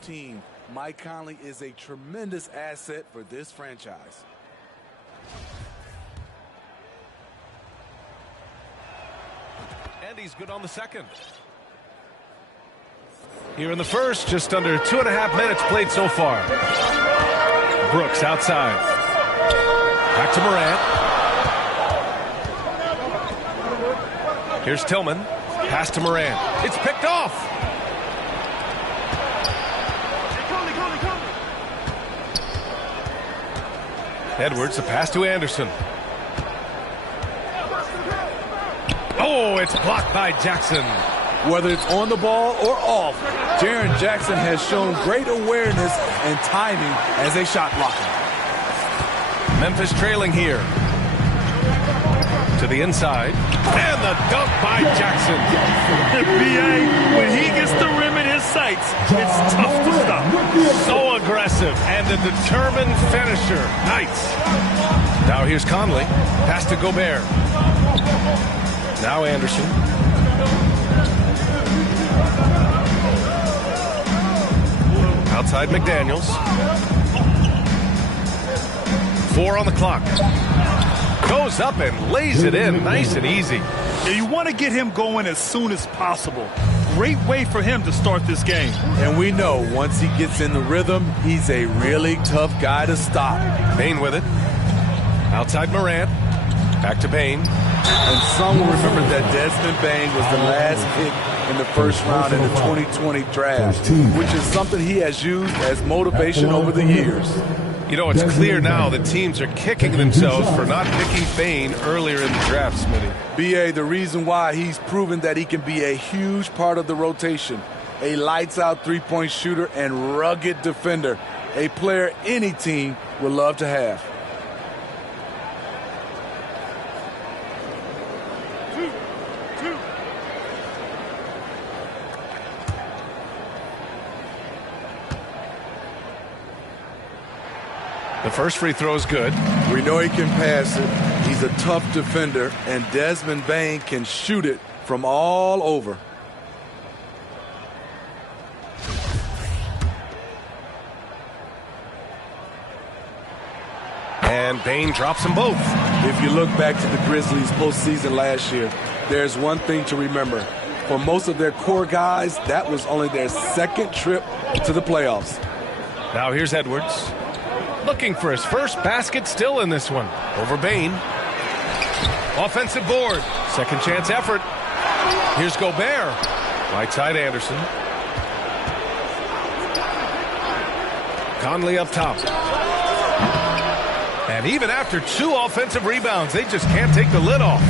team. Mike Conley is a tremendous asset for this franchise. And he's good on the second. Here in the first, just under 2.5 minutes played so far. Brooks outside. Back to Morant. Here's Tillman. Pass to Morant. It's picked off. Edwards, the pass to Anderson. Oh, it's blocked by Jackson. Whether it's on the ball or off, Jaren Jackson has shown great awareness and timing as a shot blocker. Memphis trailing here. To the inside. And the dunk by Jackson. B.A., when he gets the rim in his sights, it's tough to stop. So aggressive and a determined finisher. Nice. Now here's Conley. Pass to Gobert. Now Anderson. Outside McDaniels. 4 on the clock. Goes up and lays it in nice and easy. Yeah, you want to get him going as soon as possible. Great way for him to start this game. And we know once he gets in the rhythm, he's a really tough guy to stop. Bain with it. Outside Morant. Back to Bain. And some will remember that Desmond Bain was the last pick in the first round in the 2020 draft, which is something he has used as motivation over the years. You know, it's clear now that teams are kicking themselves for not picking Bain earlier in the draft, Smitty. B.A., the reason why he's proven that he can be a huge part of the rotation, a lights-out three-point shooter and rugged defender, a player any team would love to have. The first free throw is good. We know he can pass it. He's a tough defender, and Desmond Bain can shoot it from all over. And Bain drops them both. If you look back to the Grizzlies postseason last year, there's one thing to remember. For most of their core guys, that was only their second trip to the playoffs. Now here's Edwards. Looking for his first basket still in this one. Over Bain. Offensive board. Second chance effort. Here's Gobert. Right side Anderson. Conley up top. And even after 2 offensive rebounds, they just can't take the lid off.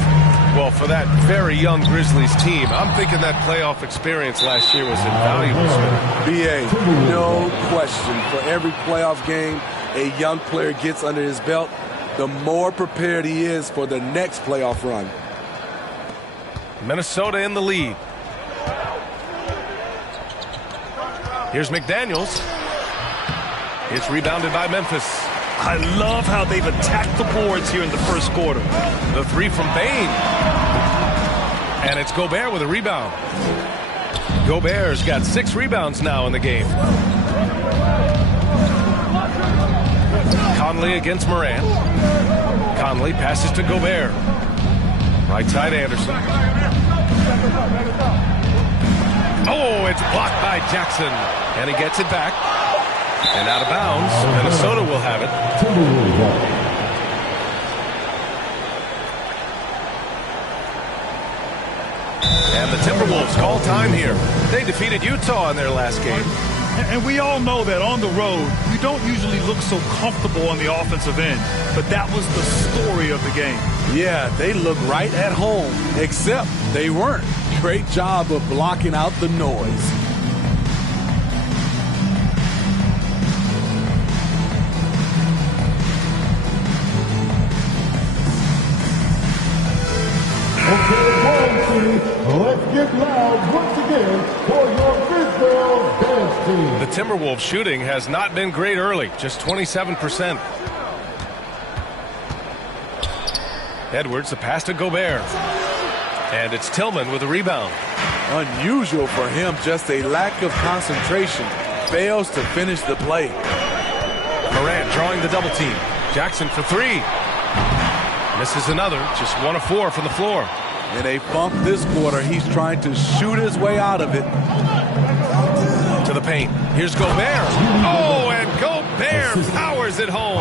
Well, for that very young Grizzlies team, I'm thinking that playoff experience last year was invaluable. B.A., no question. For every playoff game a young player gets under his belt, the more prepared he is for the next playoff run. Minnesota in the lead. Here's McDaniels. It's rebounded by Memphis. I love how they've attacked the boards here in the first quarter. The three from Bain. And it's Gobert with a rebound. Gobert's got 6 rebounds now in the game. Conley against Morant. Conley passes to Gobert. Right side Anderson. Oh, it's blocked by Jackson. And he gets it back. And out of bounds. Minnesota will have it. And the Timberwolves call time here. They defeated Utah in their last game. And we all know that on the road, you don't usually look so comfortable on the offensive end. But that was the story of the game. Yeah, they look right at home, except they weren't. Great job of blocking out the noise. Let's get loud once again for your Frisbee dance team. The Timberwolves shooting has not been great early, just 27%. Edwards, the pass to Gobert. And it's Tillman with a rebound. Unusual for him, just a lack of concentration. fails to finish the play. Morant drawing the double team. Jackson for three. Misses another. Just 1 of 4 from the floor. In a funk this quarter, he's trying to shoot his way out of it. To the paint. Here's Gobert. Oh, and Gobert powers it home.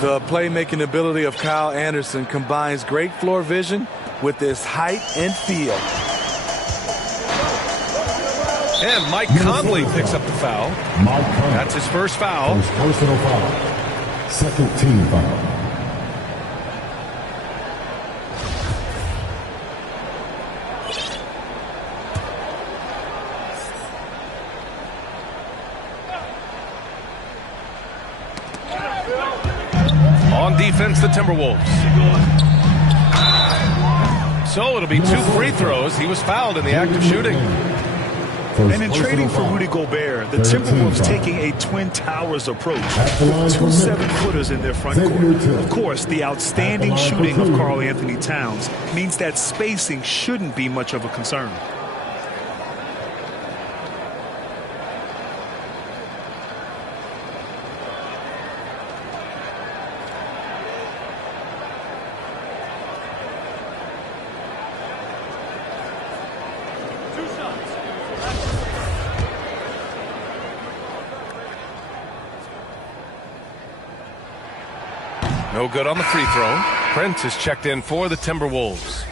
The playmaking ability of Kyle Anderson combines great floor vision with his height and feel. And Mike Conley picks up the foul. That's his first foul. His personal foul. Second team foul. On defense, the Timberwolves. So it'll be 2 free throws. He was fouled in the act of shooting. And in trading for Rudy Gobert, the Timberwolves taking a Twin Towers approach with 2 7-footers in their front court. Of course, the outstanding shooting of Karl Anthony Towns means that spacing shouldn't be much of a concern. No good on the free throw. Prince is checked in for the Timberwolves.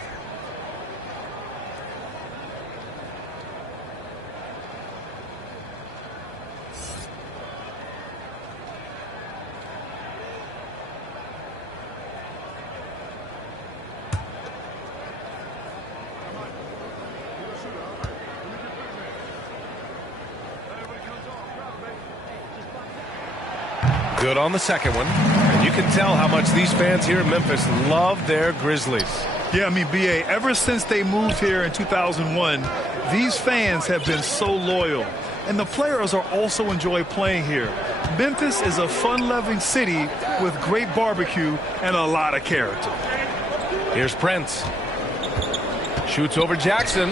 Good on the second one. And you can tell how much these fans here in Memphis love their Grizzlies. Yeah, I mean, B.A., ever since they moved here in 2001, these fans have been so loyal. And the players are also enjoy playing here. Memphis is a fun-loving city with great barbecue and a lot of character. Here's Prince. Shoots over Jackson.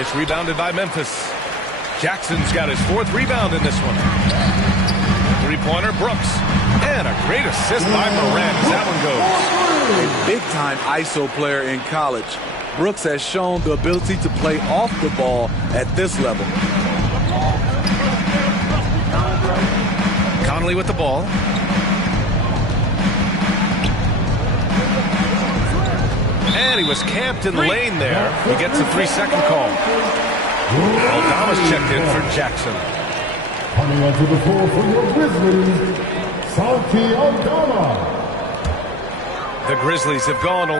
It's rebounded by Memphis. Jackson's got his 4th rebound in this one. Three-pointer, Brooks. And a great assist by Morant as that one goes. A big-time ISO player in college. Brooks has shown the ability to play off the ball at this level. Conley with the ball. And he was camped in the lane there. He gets a 3-second call. Aldama's checked in for Jackson. Coming onto the floor for your Grizzlies, Santi Aldama. The Grizzlies have gone.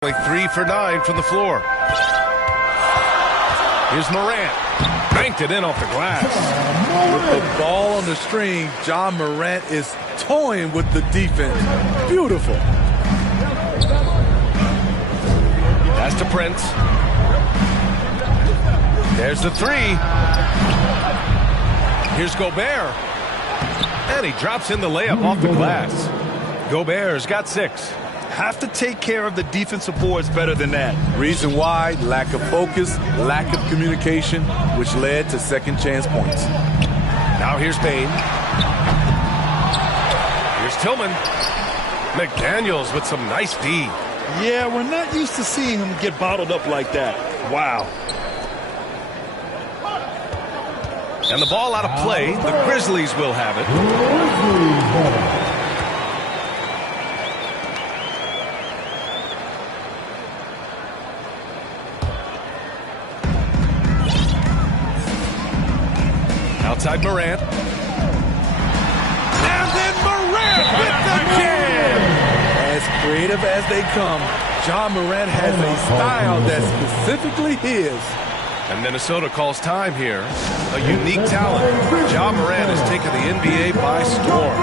Only 3 for 9 from the floor. Here's Morant. Banked it in off the glass. With the ball on the string, John Morant is toying with the defense. Beautiful. Pass to Prince. There's the 3. Here's Gobert. And he drops in the layup off the glass. Gobert's got 6. have to take care of the defensive boards better than that. Reason why, lack of focus, lack of communication, which led to second chance points. Now here's Bain. Here's Tillman. McDaniels with some nice D. Yeah, we're not used to seeing him get bottled up like that. Wow. And the ball out of play. The Grizzlies will have it. Outside Morant. And then Morant with the jam! As creative as they come, Ja Morant has a style that's specifically his. And Minnesota calls time here. A unique talent. Ja Morant has taken the NBA by storm.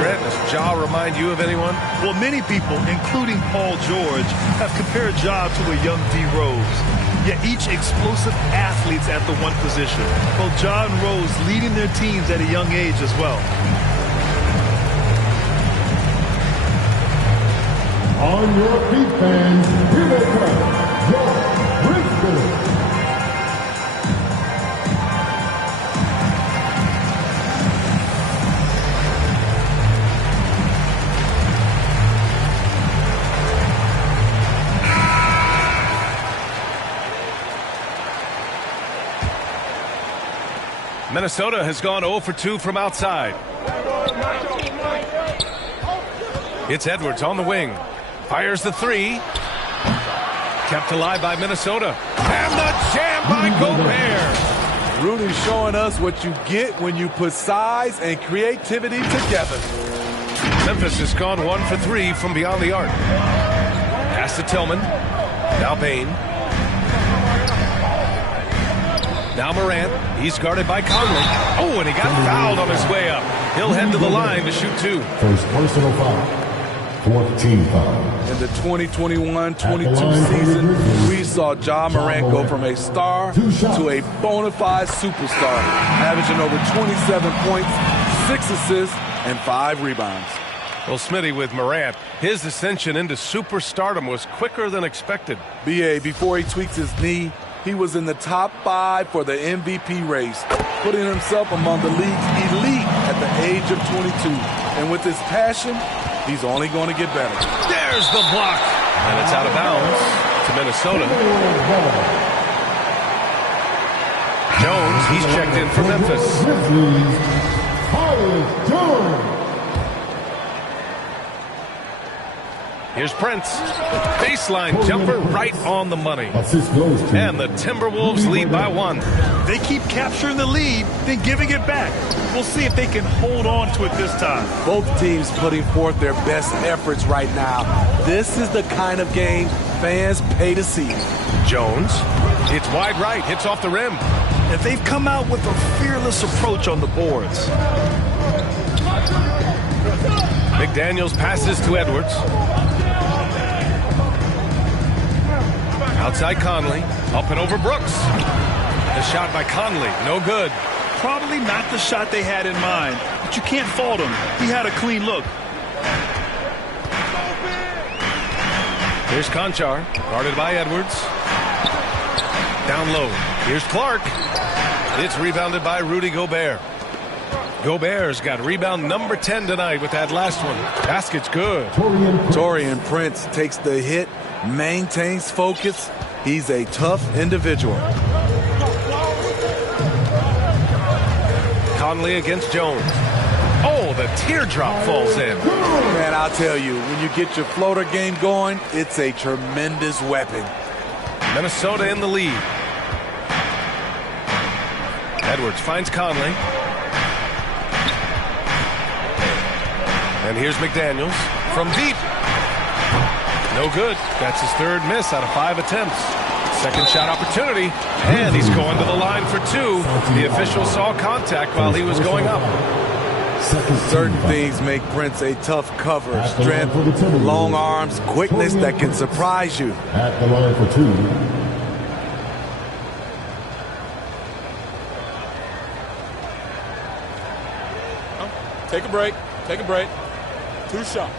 Brent, does Ja remind you of anyone? Well, many people, including Paul George, have compared Ja to a young D. Rose. Yet each explosive athletes at the one position. Both Ja and Rose leading their teams at a young age as well. On your feet, fans, here they come, your Grizzlies. Minnesota has gone 0 for 2 from outside. It's Edwards on the wing. Fires the three. Kept alive by Minnesota. And the jam by Gobert. Rudy's showing us what you get when you put size and creativity together. Memphis has gone 1 for 3 from beyond the arc. Pass to Tillman. Now Bain. Now Morant. He's guarded by Conley. Oh, and he got fouled on his way up. He'll head to the line to shoot 2. First personal foul. 14 foul. In the 2021-22 season, we saw Ja Morant go from a star to a bona fide superstar, averaging over 27 points, 6 assists, and 5 rebounds. Well, Smitty, with Morant, his ascension into superstardom was quicker than expected. B.A., before he tweaks his knee, he was in the top 5 for the MVP race, putting himself among the league's elite at the age of 22. And with his passion, he's only going to get better. There's the block. And it's out of bounds to Minnesota. Jones, he's checked in for Memphis. Here's Prince. Baseline jumper right on the money. And the Timberwolves lead by 1. They keep capturing the lead, then giving it back. We'll see if they can hold on to it this time. Both teams putting forth their best efforts right now. This is the kind of game fans pay to see. Jones. It's wide right. Hits off the rim. And they've come out with a fearless approach on the boards. McDaniels passes to Edwards. Outside Conley, up and over Brooks. The shot by Conley, no good. Probably not the shot they had in mind, but you can't fault him. He had a clean look. Here's Conchar, guarded by Edwards. Down low, here's Clark. It's rebounded by Rudy Gobert. Gobert's got rebound number 10 tonight with that last one. Basket's good. Taurean Prince takes the hit, maintains focus. He's a tough individual. Conley against Jones. Oh, the teardrop falls in. Man, I'll tell you, when you get your floater game going, it's a tremendous weapon. Minnesota in the lead. Edwards finds Conley. And here's McDaniels from deep. No good. That's his 3rd miss out of 5 attempts. Second shot opportunity. And he's going to the line for 2. The official saw contact while he was going up. Certain things make Prince a tough cover. Strength, long arms, quickness that can surprise you. At the line for 2. Take a break. Take a break. 2 shots.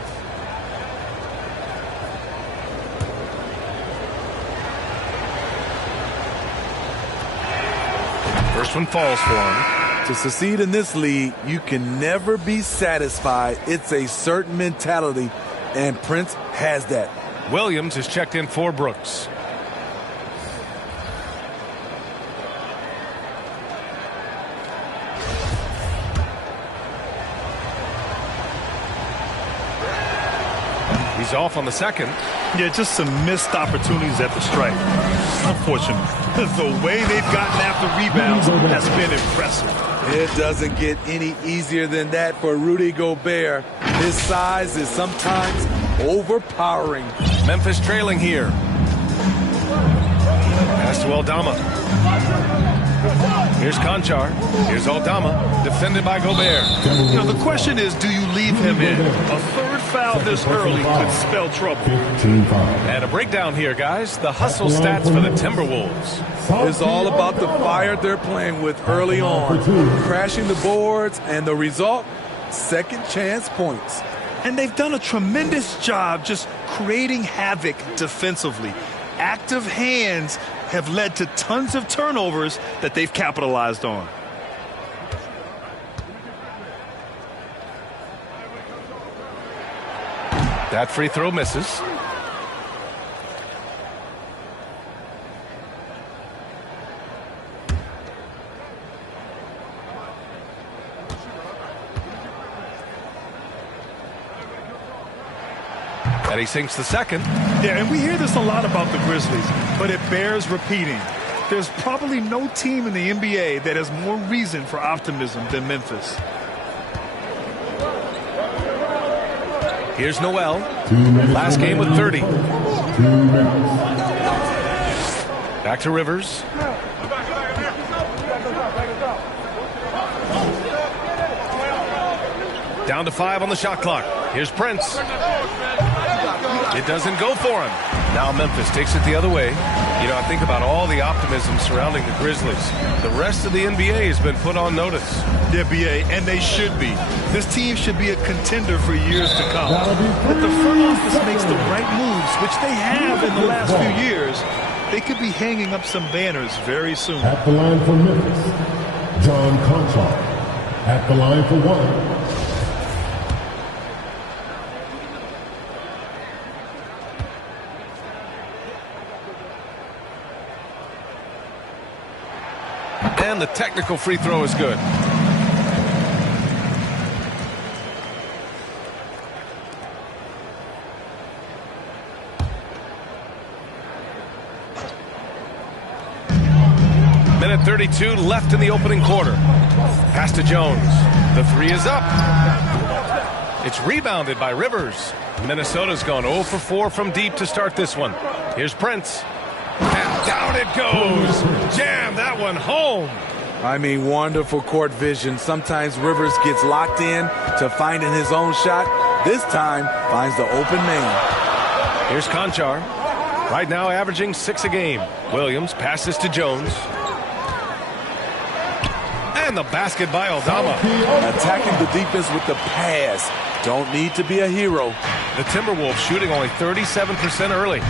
First one falls for him. To succeed in this league, you can never be satisfied. It's a certain mentality, and Prince has that. Williams is checked in for Brooks. He's off on the second. Yeah, just some missed opportunities at the stripe. Unfortunate. The way they've gotten after rebounds has been impressive. It doesn't get any easier than that for Rudy Gobert. His size is sometimes overpowering. Memphis trailing here. Pass to Aldama. Here's Conchar. Here's Aldama. Defended by Gobert. You know, the question is, do you leave him in? A third foul this early could spell trouble. And a breakdown here, guys. The hustle stats for the Timberwolves. It's all about the fire they're playing with early on. Crashing the boards, and the result, second chance points. And they've done a tremendous job just creating havoc defensively. Active hands have led to tons of turnovers that they've capitalized on. That free throw misses. And he sinks the second. Yeah, and we hear this a lot about the Grizzlies, but it bears repeating. There's probably no team in the NBA that has more reason for optimism than Memphis. Here's Noel. Last game with 30. Back to Rivers. Down to 5 on the shot clock. Here's Prince. It doesn't go for him. Now Memphis takes it the other way. You know, I think about all the optimism surrounding the Grizzlies. The rest of the NBA has been put on notice. The NBA, and they should be. This team should be a contender for years to come. If the front office makes the right moves, which they have in the last few years, they could be hanging up some banners very soon. At the line for Memphis, John Conchar. At the line for one. And the technical free throw is good. Minute 32 left in the opening quarter. Pass to Jones. The three is up. It's rebounded by Rivers. Minnesota's gone 0 for 4 from deep to start this one. Here's Prince. And down it goes. Jam that one home. I mean, wonderful court vision. Sometimes Rivers gets locked in to finding his own shot. This time, finds the open man. Here's Conchar. Right now averaging 6 a game. Williams passes to Jones. And the basket by Aldama. Attacking the defense with the pass. Don't need to be a hero. The Timberwolves shooting only 37% early.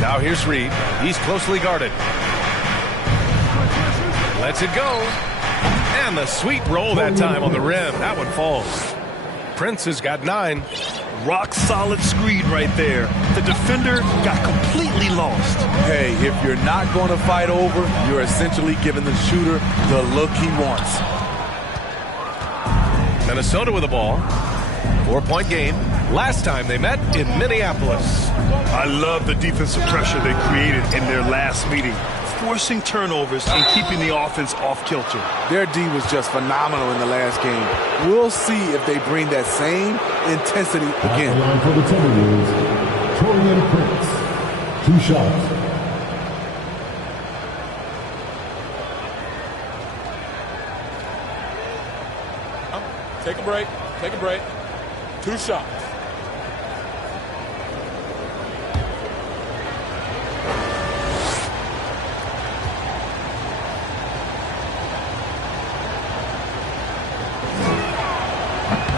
Now here's Reed. He's closely guarded. Lets it go. And the sweet roll that time on the rim. That one falls. Prince has got 9. Rock solid screen right there. The defender got completely lost. Hey, if you're not going to fight over, you're essentially giving the shooter the look he wants. Minnesota with the ball. 4-point game. Last time they met in Minneapolis. I love the defensive pressure they created in their last meeting, forcing turnovers and keeping the offense off kilter. Their D was just phenomenal in the last game. We'll see if they bring that same intensity again. Line for the Timberwolves, Taurean Prince. 2 shots. Take a break. Take a break. 2 shots.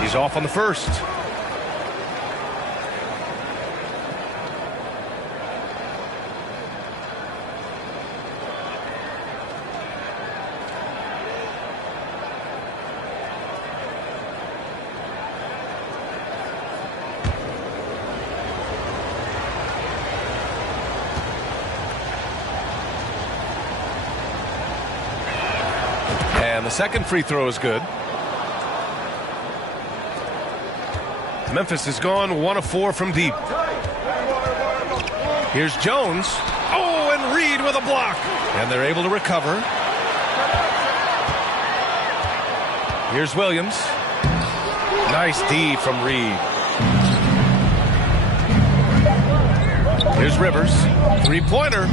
He's off on the first. And the second free throw is good. Memphis has gone 1 of 4 from deep. Here's Jones. Oh, and Reed with a block. And they're able to recover. Here's Williams. Nice D from Reed. Here's Rivers. Three-pointer.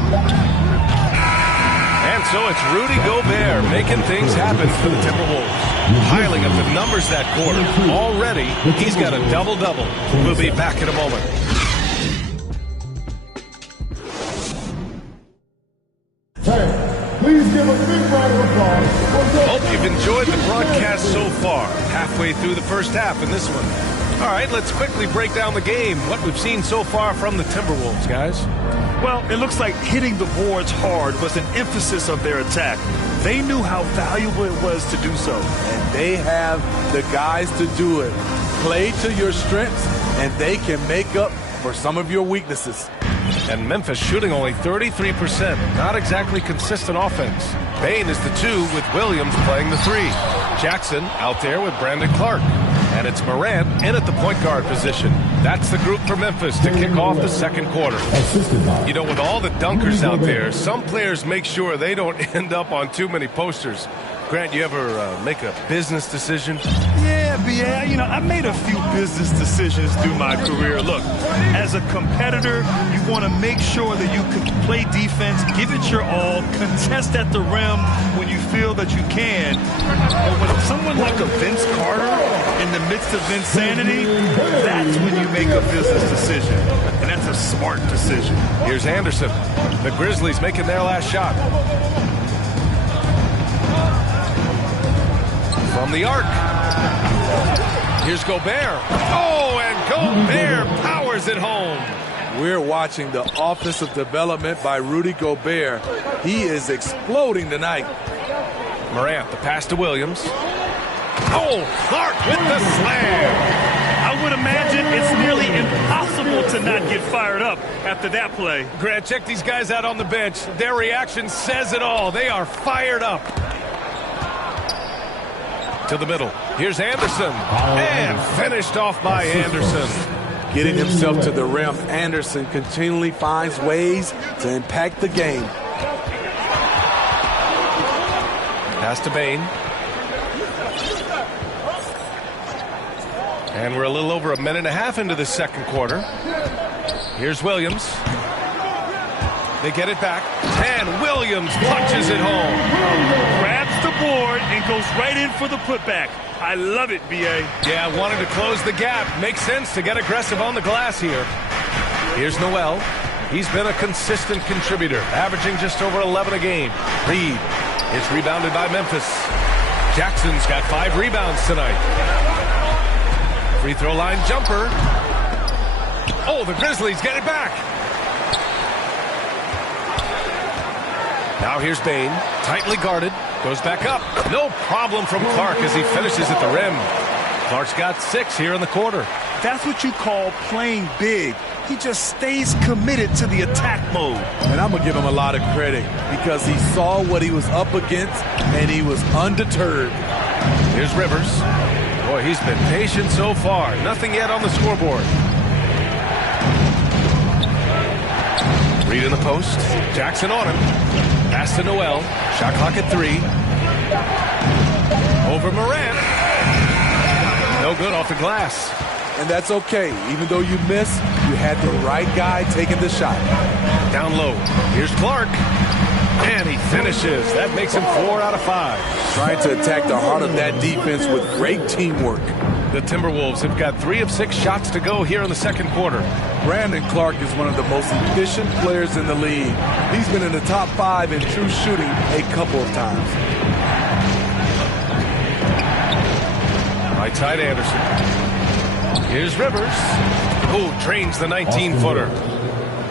And so it's Rudy Gobert making things happen for the Timberwolves. Piling up the numbers that quarter. Already, he's got a double-double. We'll be back in a moment. Please give a big round of applause. Hope you've enjoyed the broadcast so far. Halfway through the first half in this one. All right, let's quickly break down the game. What we've seen so far from the Timberwolves, guys. Well, it looks like hitting the boards hard was an emphasis of their attack. They knew how valuable it was to do so. And they have the guys to do it. Play to your strengths, and they can make up for some of your weaknesses. And Memphis shooting only 33%. Not exactly consistent offense. Bane is the 2 with Williams playing the 3. Jackson out there with Brandon Clark. And it's Morant in at the point guard position. That's the group for Memphis to kick off the second quarter. You know, with all the dunkers out there, some players make sure they don't end up on too many posters. Grant, you ever make a business decision? Yeah, you know, I made a few business decisions through my career. Look, as a competitor, you want to make sure that you can play defense, give it your all, contest at the rim when you feel that you can. But with someone like a Vince Carter in the midst of insanity, that's when you make a business decision. And that's a smart decision. Here's Anderson. The Grizzlies making their last shot. From the arc. Here's Gobert. Oh, and Gobert powers it home. We're watching the offensive development by Rudy Gobert. He is exploding tonight. Morant, the pass to Williams. Oh, Clark with the slam. I would imagine it's nearly impossible to not get fired up after that play. Grant, check these guys out on the bench. Their reaction says it all. They are fired up. To the middle. Here's Anderson. And finished off by Anderson. Getting himself to the rim, Anderson continually finds ways to impact the game. Pass to Bane. And we're a little over a minute and a half into the second quarter. Here's Williams. They get it back. And Williams punches it home. Grabs the board and goes right in for the putback. I love it, B.A. Yeah, wanted to close the gap. Makes sense to get aggressive on the glass here. Here's Noel. He's been a consistent contributor, averaging just over 11 a game. Reed is rebounded by Memphis. Jackson's got 5 rebounds tonight. Free throw line jumper. Oh, the Grizzlies get it back. Now here's Bane, tightly guarded, goes back up. No problem from Clark as he finishes at the rim. Clark's got 6 here in the quarter. That's what you call playing big. He just stays committed to the attack mode. And I'm going to give him a lot of credit because he saw what he was up against and he was undeterred. Here's Rivers. Boy, he's been patient so far. Nothing yet on the scoreboard. Reed in the post. Jackson on him. Pass to Noel. Shot clock at 3. Over Morant. No good off the glass. And that's okay. Even though you miss, you had the right guy taking the shot. Down low. Here's Clark. And he finishes. That makes him 4 out of 5. Trying to attack the heart of that defense with great teamwork. The Timberwolves have got 3 of 6 shots to go here in the second quarter. Brandon Clark is one of the most efficient players in the league. He's been in the top 5 in true shooting a couple of times. Right side Anderson. Here's Rivers. Oh, drains the 19-footer.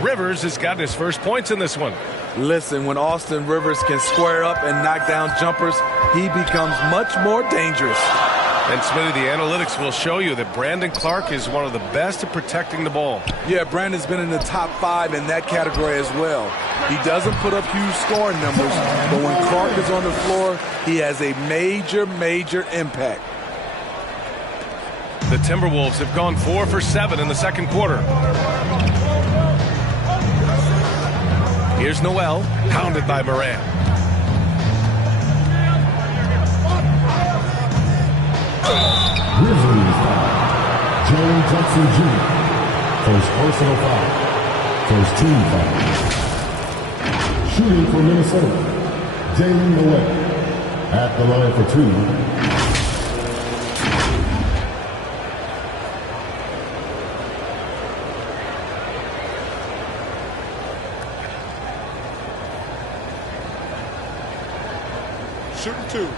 Rivers has gotten his first points in this one. Listen, when Austin Rivers can square up and knock down jumpers, he becomes much more dangerous. And Smitty, the analytics will show you that Brandon Clark is one of the best at protecting the ball. Yeah, Brandon's been in the top 5 in that category as well. He doesn't put up huge scoring numbers, but when Clark is on the floor, he has a major, major impact. The Timberwolves have gone 4 for 7 in the second quarter. Here's Noel, pounded by Morant. Grizzlies foul. Jaren Jackson Jr. First personal foul. First team foul. Shooting for Minnesota, Jalen Noel. At the line for 2. Shooting 2.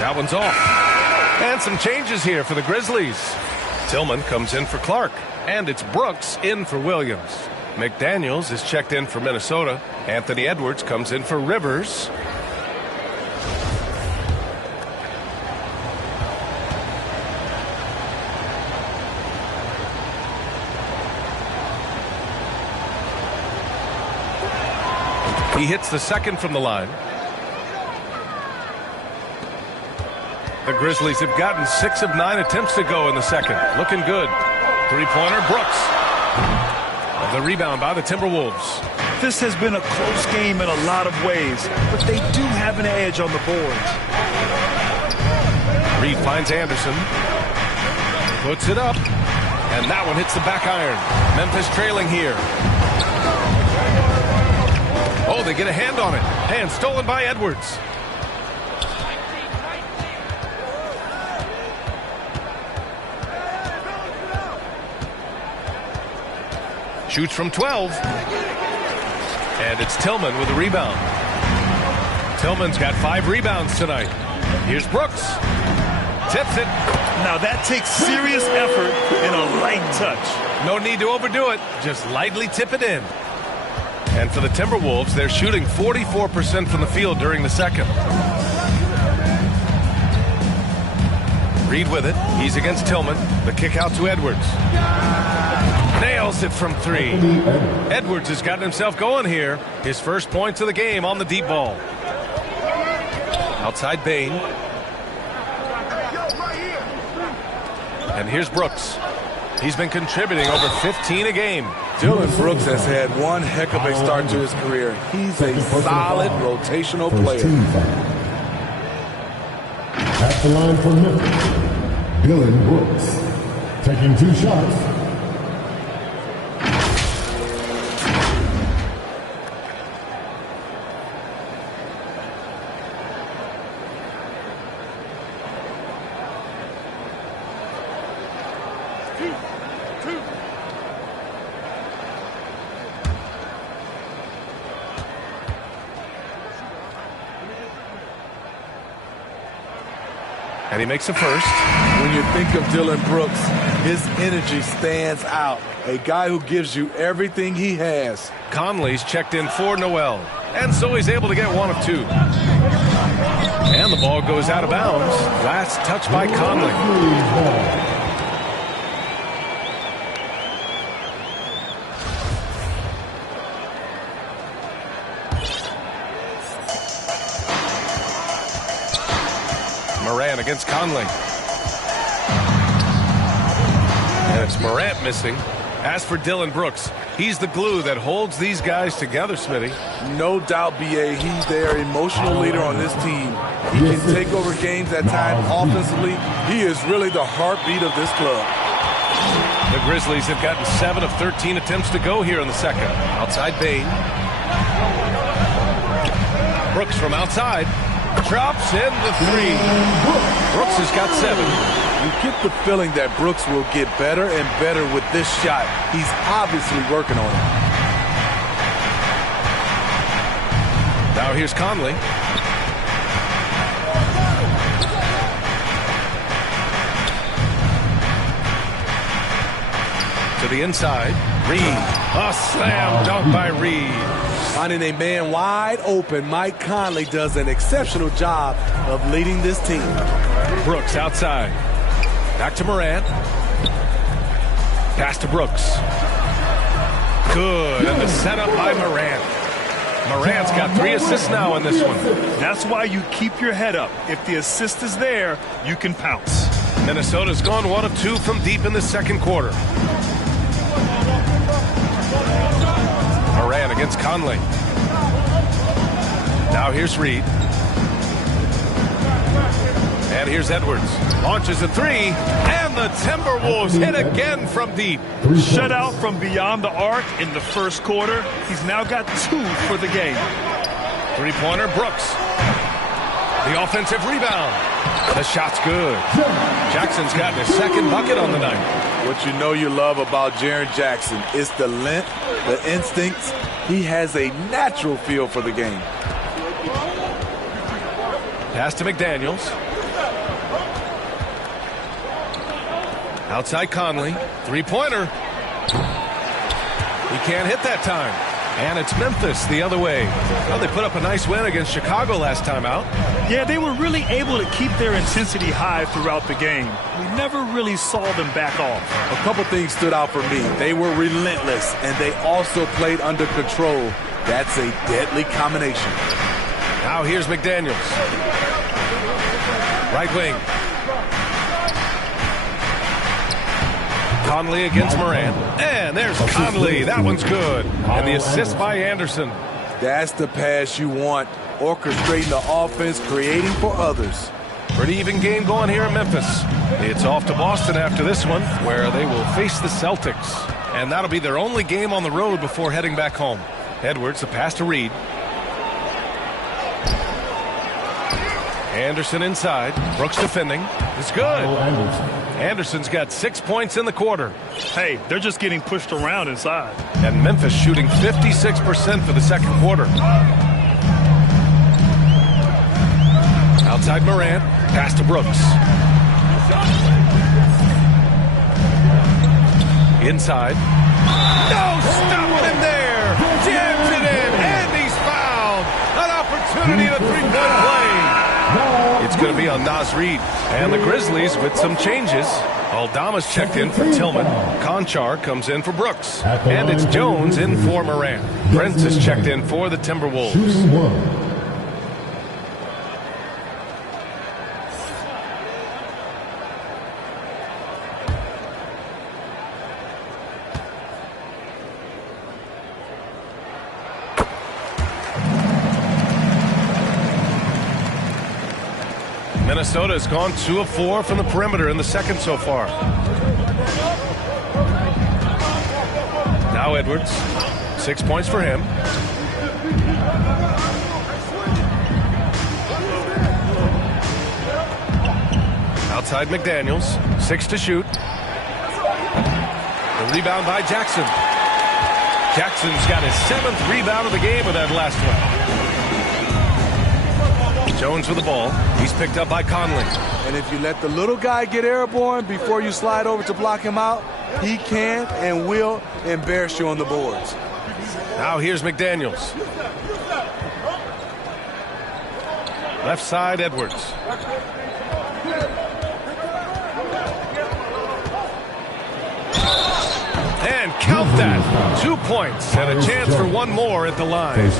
That one's off. And some changes here for the Grizzlies. Tillman comes in for Clark. And it's Brooks in for Williams. McDaniels is checked in for Minnesota. Anthony Edwards comes in for Rivers. He hits the second from the line. The Grizzlies have gotten 6 of 9 attempts to go in the second. Looking good. Three-pointer, Brooks. The rebound by the Timberwolves. This has been a close game in a lot of ways, but they do have an edge on the boards. Reed finds Anderson. Puts it up. And that one hits the back iron. Memphis trailing here. Oh, they get a hand on it. Hand stolen by Edwards. Shoots from 12. And it's Tillman with the rebound. Tillman's got 5 rebounds tonight. Here's Brooks. Tips it. Now that takes serious effort and a light touch. No need to overdo it. Just lightly tip it in. And for the Timberwolves, they're shooting 44% from the field during the second. Reed with it. He's against Tillman. The kick out to Edwards. Nails it from 3. Edwards has gotten himself going here. His first points of the game on the deep ball. Outside Bain. And here's Brooks. He's been contributing over 15 a game. Dillon Brooks has had one heck of a start to his career. He's a solid rotational player. At the line for Memphis, Dillon Brooks. Taking 2 shots. And he makes a first. When you think of Dillon Brooks, his energy stands out. A guy who gives you everything he has. Conley's checked in for Noel. And so he's able to get 1 of 2. And the ball goes out of bounds. Last touch by Conley. Morant against Conley. And it's Morant missing. As for Dillon Brooks, he's the glue that holds these guys together, Smitty. No doubt, B.A. He's their emotional leader on this team. He can take over games at times offensively. He is really the heartbeat of this club. The Grizzlies have gotten 7 of 13 attempts to go here in the second. Outside Bain. Brooks from outside. Drops in the 3. Brooks has got 7. You get the feeling that Brooks will get better and better with this shot. He's obviously working on it. Now here's Conley. To the inside. Reed. A slam dunk by Reed. Finding a man wide open, Mike Conley does an exceptional job of leading this team. Brooks outside. Back to Morant. Pass to Brooks. Good, and the setup by Morant. Morant's got 3 assists now in this one. That's why you keep your head up. If the assist is there, you can pounce. Minnesota's gone 1 of 2 from deep in the second quarter. Morant against Conley. Now here's Reed. And here's Edwards. Launches a 3, and the Timberwolves hit again from deep. Shutout from beyond the arc in the first quarter. He's now got 2 for the game. Three-pointer, Brooks. The offensive rebound. The shot's good. Jackson's gotten his second bucket on the night. What you know you love about Jaren Jackson is the length, the instincts. He has a natural feel for the game. Pass to McDaniels. Outside Conley. Three-pointer. He can't hit that time. And it's Memphis the other way. Well, they put up a nice win against Chicago last time out. Yeah, they were really able to keep their intensity high throughout the game. We never really saw them back off. A couple things stood out for me. They were relentless, and they also played under control. That's a deadly combination. Now here's McDaniels. Right wing. Conley against Morant. And there's Conley. That one's good. And the assist by Anderson. That's the pass you want. Orchestrating the offense, creating for others. Pretty even game going here in Memphis. It's off to Boston after this one, where they will face the Celtics. And that'll be their only game on the road before heading back home. Edwards, the pass to Reed. Anderson inside. Brooks defending. It's good. Anderson's got 6 points in the quarter. Hey, they're just getting pushed around inside. And Memphis shooting 56% for the second quarter. Outside Morant. Pass to Brooks. Inside. No, stopping him there. Jams it in, and he's fouled. An opportunity at a three-point play. It's going to be on Naz Reid. And the Grizzlies with some changes. Aldama's checked in for Tillman. Conchar comes in for Brooks. And it's Jones in for Morant. Prince is checked in for the Timberwolves. Minnesota has gone 2 of 4 from the perimeter in the second so far. Now Edwards. 6 points for him. Outside McDaniels. 6 to shoot. The rebound by Jackson. Jackson's got his 7th rebound of the game with that last one. Jones with the ball. He's picked up by Conley. And if you let the little guy get airborne before you slide over to block him out, he can and will embarrass you on the boards. Now here's McDaniels. Left side, Edwards. And count that. 2 points and a chance for one more at the line.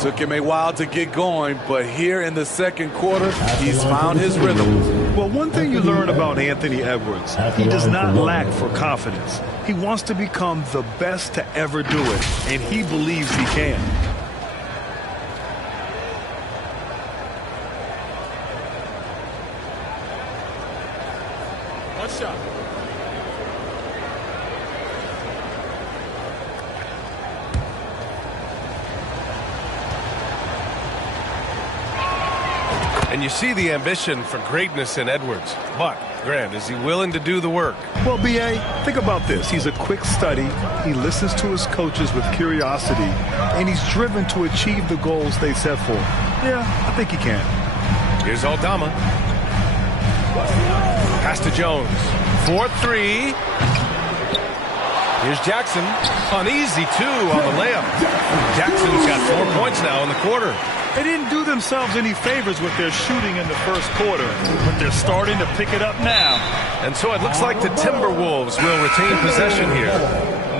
Took him a while to get going, but here in the second quarter, he's found his rhythm. Well, one thing you learn about Anthony Edwards, he does not lack for confidence. He wants to become the best to ever do it, and he believes he can. One shot. And you see the ambition for greatness in Edwards. But, Grant, is he willing to do the work? Well, B.A., think about this. He's a quick study. He listens to his coaches with curiosity, and he's driven to achieve the goals they set for him. Yeah, I think he can. Here's Aldama. Pass to Jones. 4-3. Here's Jackson. An easy 2 on the layup. Jackson's got 4 points now in the quarter. They didn't do themselves any favors with their shooting in the first quarter, but they're starting to pick it up now. And so it looks like the Timberwolves will retain possession here.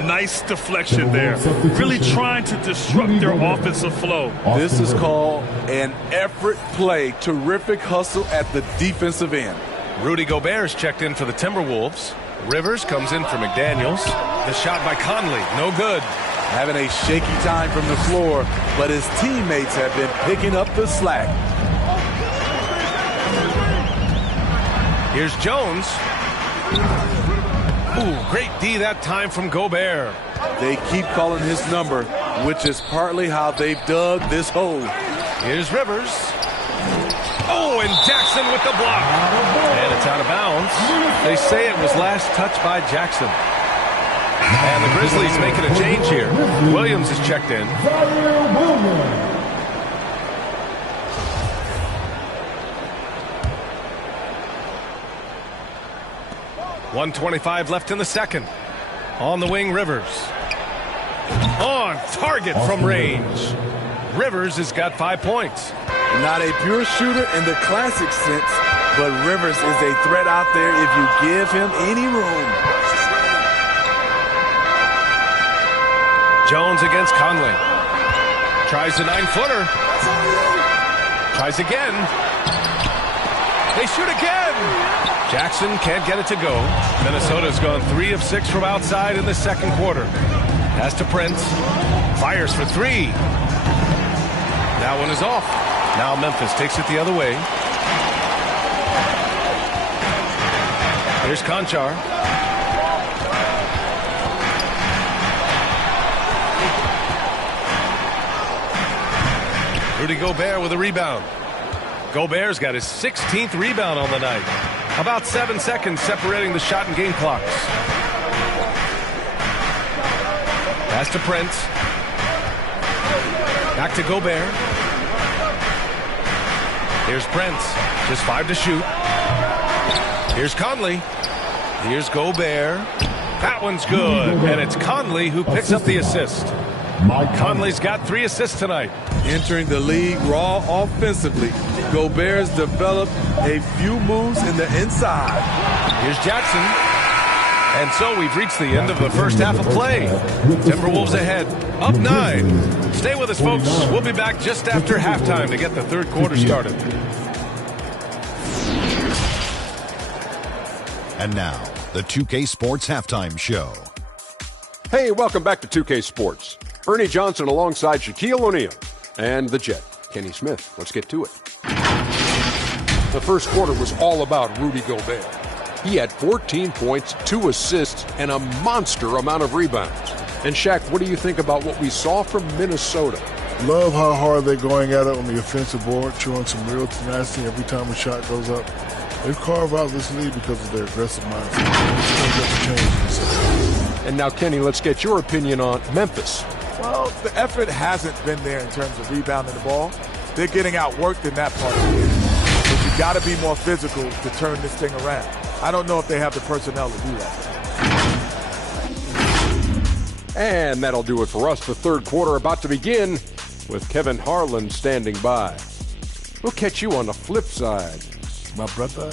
Nice deflection there. Really trying to disrupt their offensive flow. This is called an effort play. Terrific hustle at the defensive end. Rudy Gobert's checked in for the Timberwolves. Rivers comes in for McDaniels. The shot by Conley, no good. Having a shaky time from the floor, but his teammates have been picking up the slack. Here's Jones. Ooh, great D that time from Gobert. They keep calling his number, which is partly how they've dug this hole. Here's Rivers. Oh, and Jackson with the block. And it's out of bounds. They say it was last touched by Jackson. And the Grizzlies making a change here. Williams is checked in. 1:25 left in the second. On the wing, Rivers. On target from range. Rivers has got 5 points. Not a pure shooter in the classic sense, but Rivers is a threat out there if you give him any room. Jones against Conley. Tries a 9-footer. Tries again. They shoot again. Jackson can't get it to go. Minnesota's gone 3 of 6 from outside in the second quarter. Pass to Prince. Fires for 3. That one is off. Now Memphis takes it the other way. Here's Conchar. Rudy Gobert with a rebound. Gobert's got his 16th rebound on the night. About 7 seconds separating the shot and game clocks. Pass to Prince. Back to Gobert. Here's Prince. Just 5 to shoot. Here's Conley. Here's Gobert. That one's good. And it's Conley who picks up the assist. Conley's got 3 assists tonight. Entering the league raw offensively, Gobert's developed a few moves in the inside. Here's Jackson. And so we've reached the end of the first half of play. Timberwolves ahead, up 9. Stay with us, folks. We'll be back just after halftime to get the third quarter started. And now, the 2K Sports Halftime Show. Hey, welcome back to 2K Sports. Ernie Johnson alongside Shaquille O'Neal and the Jet, Kenny Smith. Let's get to it. The first quarter was all about Rudy Gobert. He had 14 points, 2 assists, and a monster amount of rebounds. And Shaq, what do you think about what we saw from Minnesota? Love how hard they're going at it on the offensive board, showing some real tenacity every time a shot goes up. They've carved out this lead because of their aggressive mindset. And now, Kenny, let's get your opinion on Memphis. Well, the effort hasn't been there in terms of rebounding the ball. They're getting outworked in that part of the game. But you got to be more physical to turn this thing around. I don't know if they have the personnel to do that. And that'll do it for us. The third quarter about to begin with Kevin Harlan standing by. We'll catch you on the flip side, My brother.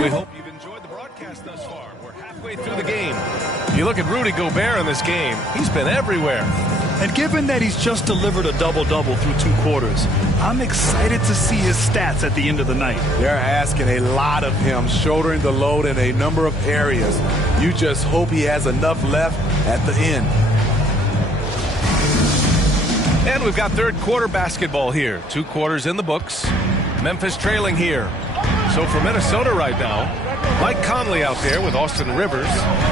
We hope you've enjoyed the broadcast thus far. We're halfway through the game. You look at Rudy Gobert in this game, he's been everywhere. And given that he's just delivered a double-double through 2 quarters, I'm excited to see his stats at the end of the night. They're asking a lot of him, shouldering the load in a number of areas. You just hope he has enough left at the end. And we've got third quarter basketball here. 2 quarters in the books. Memphis trailing here. So for Minnesota right now, Mike Conley out there with Austin Rivers.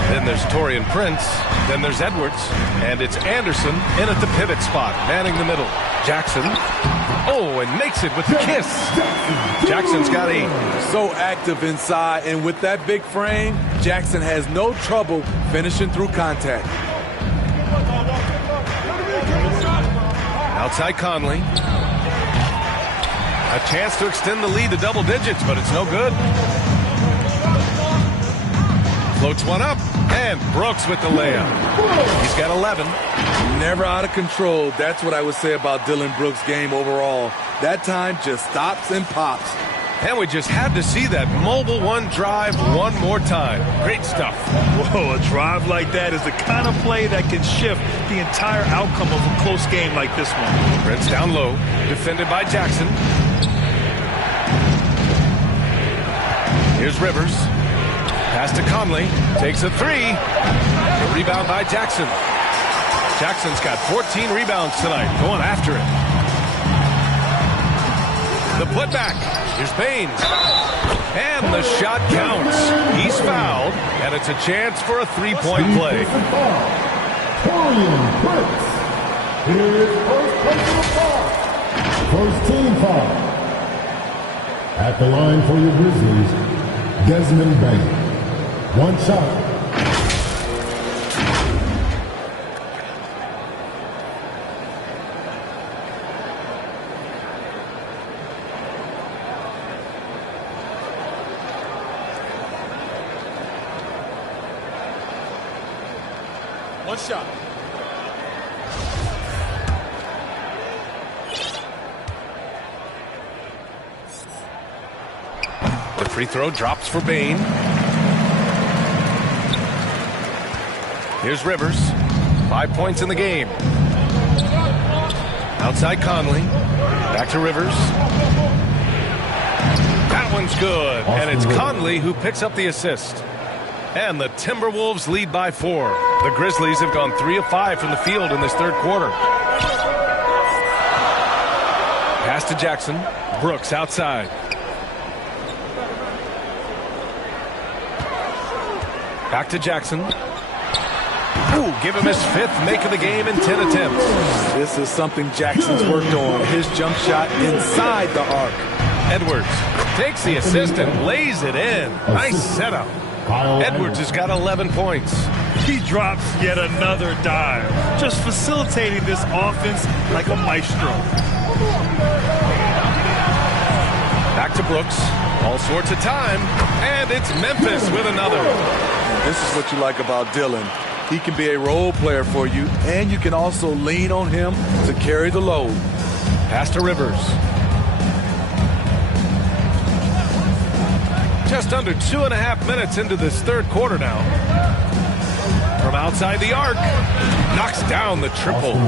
Then there's Taurean Prince. Then there's Edwards. And it's Anderson in at the pivot spot, manning the middle. Jackson. Oh, and makes it with the kiss. Jackson's got 8. So active inside, and with that big frame, Jackson has no trouble finishing through contact. Outside Conley. A chance to extend the lead to double digits, but it's no good. Floats one up, and Brooks with the layup. He's got 11. Never out of control. That's what I would say about Dylan Brooks' game overall. That time just stops and pops. And we just had to see that mobile one drive one more time. Great stuff. Whoa, a drive like that is the kind of play that can shift the entire outcome of a close game like this one. Prince down low, defended by Jackson. Here's Rivers. Pass to Conley. Takes a 3. A rebound by Jackson. Jackson's got 14 rebounds tonight. Going after it. The putback. Here's Baines. And the shot counts. He's fouled, and it's a chance for a 3-point play. Taurean Prince. His first personal foul. First team foul. At the line for your Grizzlies, Desmond Bain. 1 shot. One shot. The free throw drops for Bain. Here's Rivers. 5 points in the game. Outside Conley. Back to Rivers. That one's good. And it's Conley who picks up the assist. And the Timberwolves lead by 4. The Grizzlies have gone 3 of 5 from the field in this third quarter. Pass to Jackson. Brooks outside. Back to Jackson. Ooh, give him his 5th make of the game in 10 attempts. This is something Jackson's worked on. His jump shot inside the arc. Edwards takes the assist and lays it in. Nice setup. Edwards has got 11 points. He drops yet another dive, just facilitating this offense like a maestro. Back to Brooks. All sorts of time. And it's Memphis with another. This is what you like about Dylan. He can be a role player for you, and you can also lean on him to carry the load. Pass to Rivers. Just under 2.5 minutes into this third quarter now. From outside the arc. Knocks down the triple.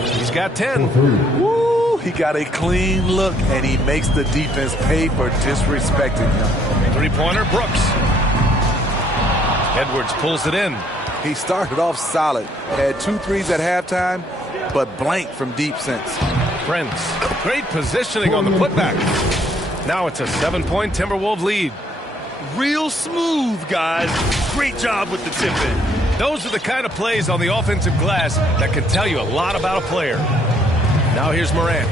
He's got 10. Woo! He got a clean look, and he makes the defense pay for disrespecting him. 3-pointer, Brooks. Edwards pulls it in. He started off solid. Had 2 threes at halftime, but blank from deep since. Prince. Great positioning on the putback. Now it's a 7-point Timberwolves lead. Real smooth, guys. Great job with the tip in. Those are the kind of plays on the offensive glass that can tell you a lot about a player. Now here's Morant.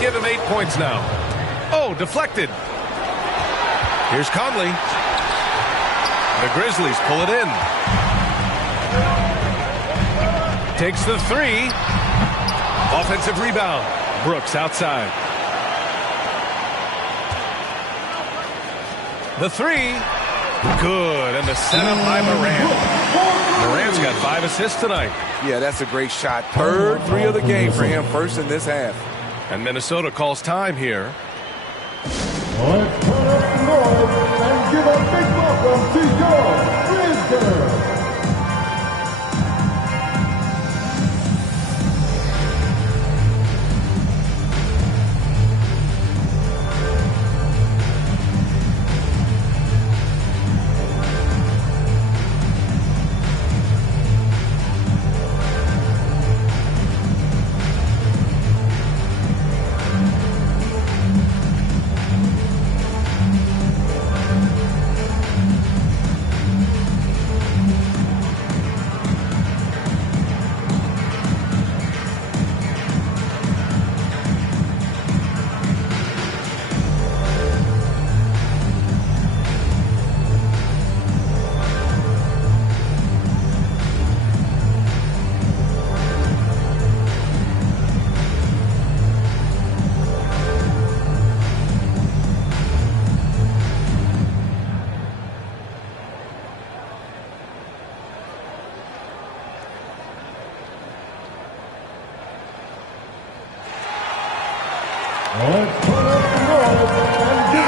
Give him 8 points now. Oh, deflected. Here's Conley. The Grizzlies pull it in. Takes the 3. Offensive rebound. Brooks outside. The 3. Good. And the setup by Morant. Morant's got 5 assists tonight. Yeah, that's a great shot. Third 3 of the game for him, first in this half. And Minnesota calls time here. Let's turn up the noise and give big welcome to your Brisbane.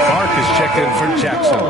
Mark is checked in for Jackson.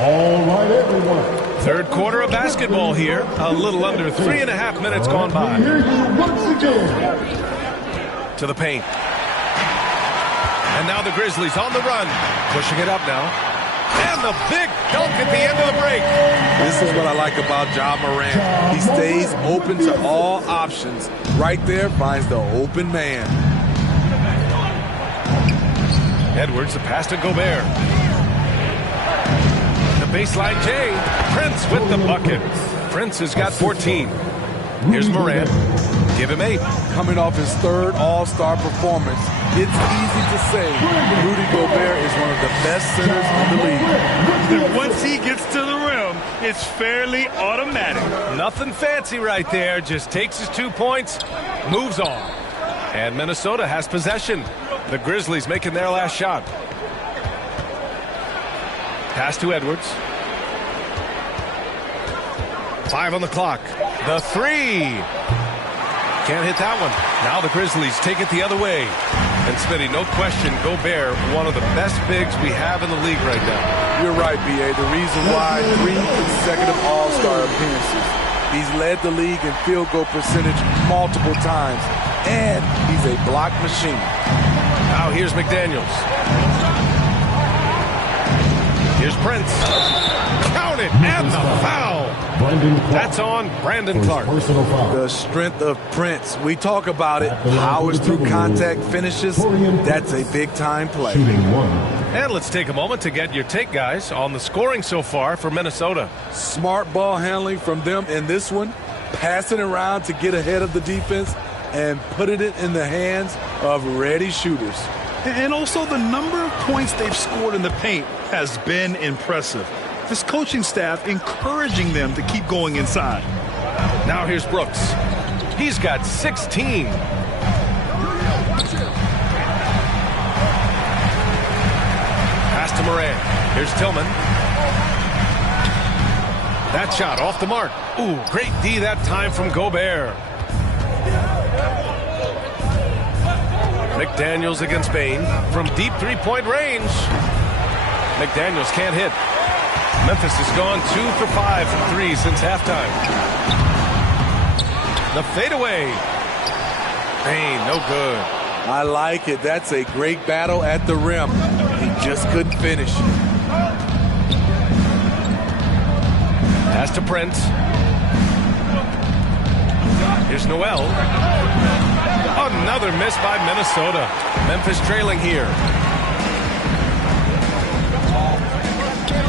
All right, everyone. Third quarter of basketball here. A little under 3.5 minutes gone by. Here you once again. To the paint. And now the Grizzlies on the run. Pushing it up now. And the big dunk at the end of the break. This is what I like about Ja Morant. He stays open to all options. Right there finds the open man. Edwards, the pass to Gobert. Baseline J. Prince with the bucket. Prince has got 14. Here's Morant. Give him 8. Coming off his third All-Star performance, it's easy to say Rudy Gobert is one of the best centers in the league. And once he gets to the rim, it's fairly automatic. Nothing fancy right there. Just takes his 2 points, moves on. And Minnesota has possession. The Grizzlies making their last shot. Pass to Edwards. 5 on the clock. The 3. Can't hit that one. Now the Grizzlies take it the other way. And Smitty, no question, Gobert, one of the best bigs we have in the league right now. You're right, B.A. The reason why 3 consecutive All-Star appearances. He's led the league in field goal percentage multiple times. And he's a block machine. Now here's McDaniels. Here's Prince. Count it, and the foul. That's on Brandon Clark. The strength of Prince. We talk about it. Powers through contact finishes. That's a big-time play. And let's take a moment to get your take, guys, on the scoring so far for Minnesota. Smart ball handling from them in this one. Passing around to get ahead of the defense and putting it in the hands of ready shooters. And also the number of points they've scored in the paint has been impressive. This coaching staff encouraging them to keep going inside. Now here's Brooks. He's got 16. Pass to Morant. Here's Tillman. That shot off the mark. Ooh, great D that time from Gobert. McDaniels against Bain from deep three-point range. McDaniels can't hit. Memphis has gone 2 for 5 from 3 since halftime. The fadeaway. Bain, no good. I like it. That's a great battle at the rim. He just couldn't finish. Pass to Prince. Here's Noel. Another miss by Minnesota. Memphis trailing here.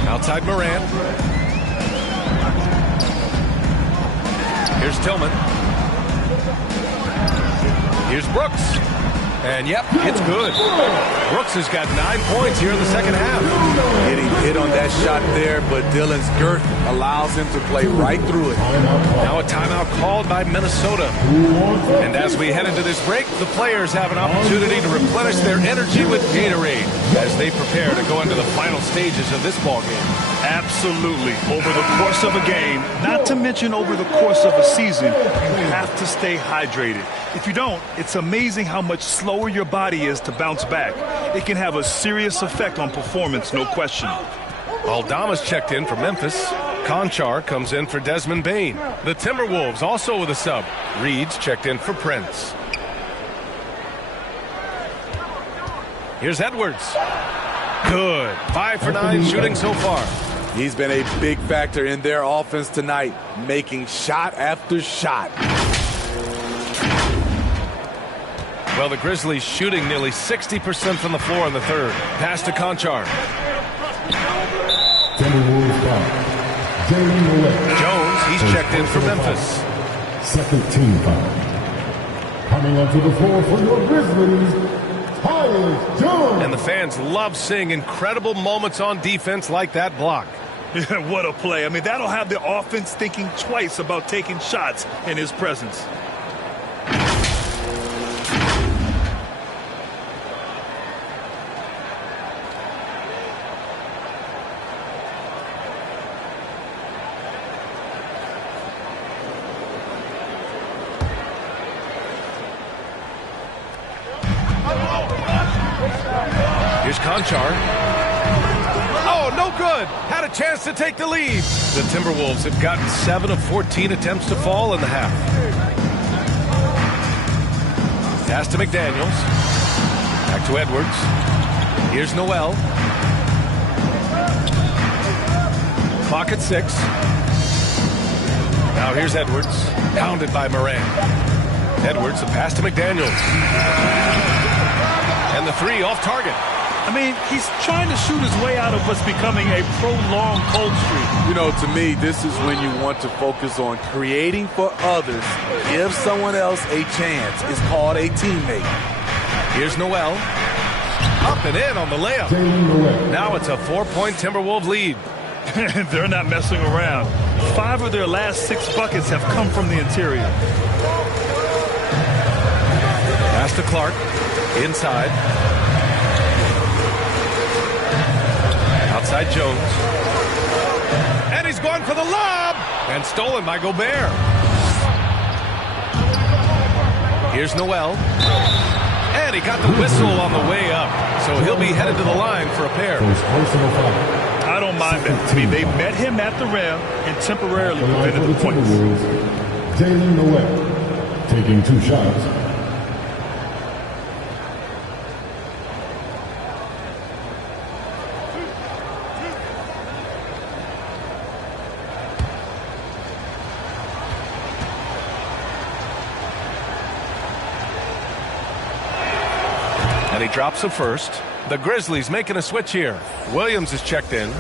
Outside Morant. Here's Tillman. Here's Brooks. And yep, it's good. Brooks has got 9 points here in the second half. Getting hit on that shot there, but Dillon's girth allows him to play right through it. Now a timeout called by Minnesota. And as we head into this break, the players have an opportunity to replenish their energy with Gatorade as they prepare to go into the final stages of this ball game. Absolutely. Over the course of a game, not to mention over the course of a season, you have to stay hydrated. If you don't, it's amazing how much slower your body is to bounce back. It can have a serious effect on performance, no question. Aldama's checked in for Memphis. Conchar comes in for Desmond Bane. The Timberwolves also with a sub. Reed's checked in for Prince. Here's Edwards. Good. 5 for 9 shooting so far. He's been a big factor in their offense tonight, making shot after shot. Well, the Grizzlies shooting nearly 60% from the floor in the third. Pass to Conchar. Jones, he's checked in for Memphis. Second team foul. Coming onto the floor for your Grizzlies, Tyus Jones. And the fans love seeing incredible moments on defense like that block. What a play. I mean, that'll have the offense thinking twice about taking shots in his presence. Here's Conchar. Oh, no good. Had a chance to take the lead. The Timberwolves have gotten 7 of 14 attempts to fall in the half. Pass to McDaniels. Back to Edwards. Here's Noel. Clock at 6. Now here's Edwards. Pounded by Morant. Edwards, the pass to McDaniels. And the three off target. I mean, he's trying to shoot his way out of what's becoming a prolonged cold streak. You know, to me, this is when you want to focus on creating for others. Give someone else a chance. It's called a teammate. Here's Noel. Up and in on the layup. Now it's a 4-point Timberwolves lead. They're not messing around. 5 of their last 6 buckets have come from the interior. Pass to Clark. Inside. Outside Jones. And he's going for the lob. And stolen by Gobert. Here's Noel. And he got the whistle on the way up. So he'll be headed to the line for a pair. I don't mind that. I mean, they met him at the rim and temporarily prevented the points. Jalen Noel taking 2 shots. And he drops the first. The Grizzlies making a switch here. Williams is checked in.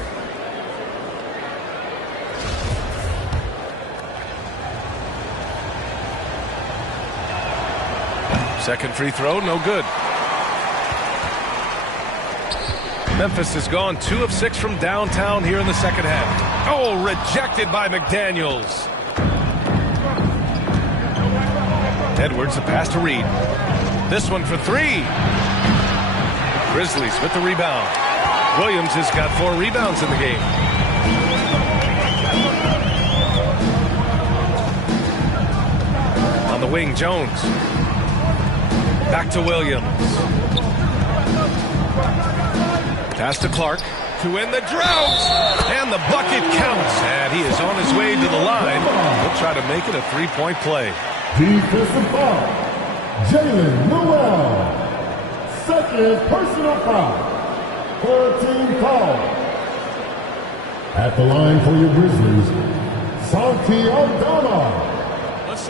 Second free throw, no good. Memphis has gone 2 of 6 from downtown here in the second half. Oh, rejected by McDaniels. Edwards, a pass to Reed. This one for 3. Grizzlies with the rebound. Williams has got 4 rebounds in the game. On the wing, Jones. Back to Williams. Pass to Clark to win the drought. And the bucket counts. And he is on his way to the line. He'll try to make it a 3-point play. Defensive foul. Jalen Noel. Second personal foul. for a team foul. At the line for your Grizzlies, Santi Aldama,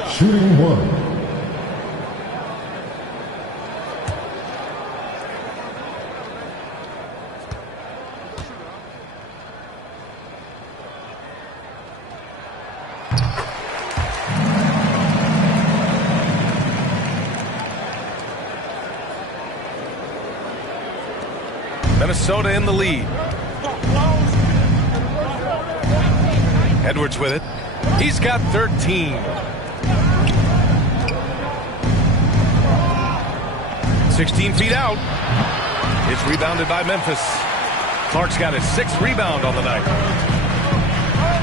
shooting 1. Minnesota in the lead. Edwards with it. He's got 13. 16 feet out. It's rebounded by Memphis. Clark's got his 6th rebound on the night.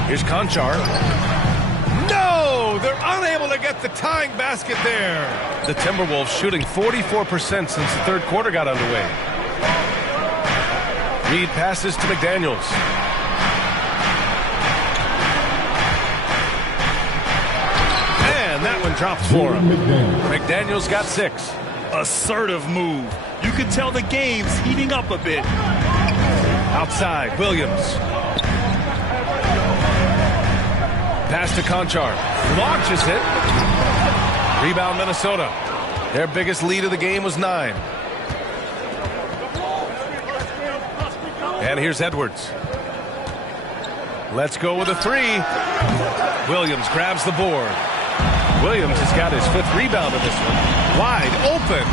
Here's Conchar. No! They're unable to get the tying basket there. The Timberwolves shooting 44% since the third quarter got underway. Reed passes to McDaniels. And that one drops for him. McDaniels got 6. Assertive move. You can tell the game's heating up a bit. Outside, Williams. Pass to Conchar. Launches it. Rebound, Minnesota. Their biggest lead of the game was 9. And here's Edwards. Let's go with a 3. Williams grabs the board. Williams has got his 5th rebound of this one. Wide open.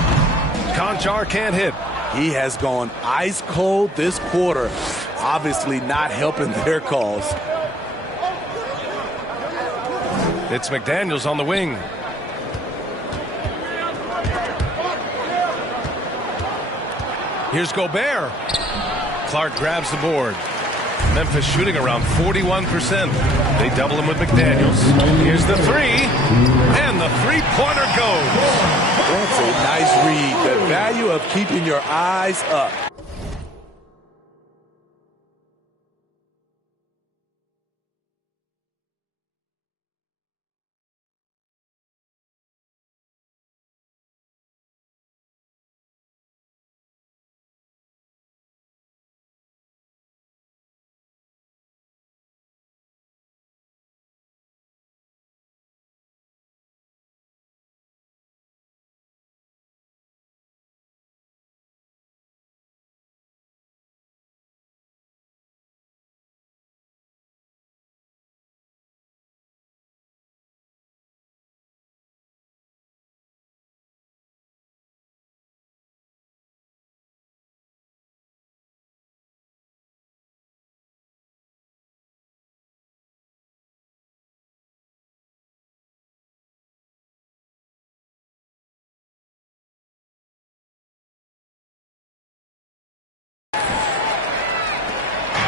Conchar can't hit. He has gone ice cold this quarter. Obviously not helping their cause. It's McDaniels on the wing. Here's Gobert. Clark grabs the board. Memphis shooting around 41%. They double him with McDaniels. Here's the 3. And the three-pointer goes. That's a nice read. The value of keeping your eyes up.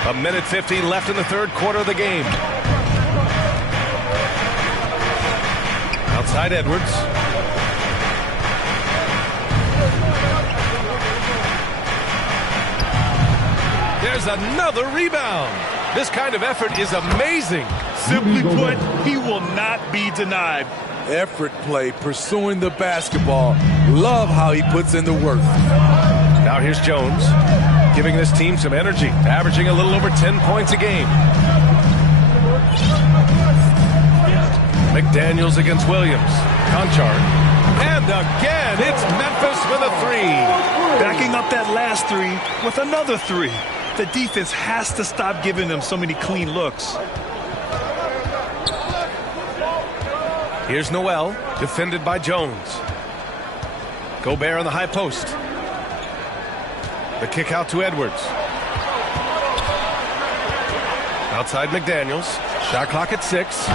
A minute 15 left in the third quarter of the game. Outside Edwards. There's another rebound. This kind of effort is amazing. Simply put, he will not be denied. Effort play, pursuing the basketball. Love how he puts in the work. Now here's Jones, giving this team some energy, averaging a little over 10 points a game. McDaniels against Williams. Conchar. And again, it's Memphis with a 3. Backing up that last 3 with another 3. The defense has to stop giving them so many clean looks. Here's Noel, defended by Jones. Gobert on the high post. The kick out to Edwards. Outside McDaniels. Shot clock at 6.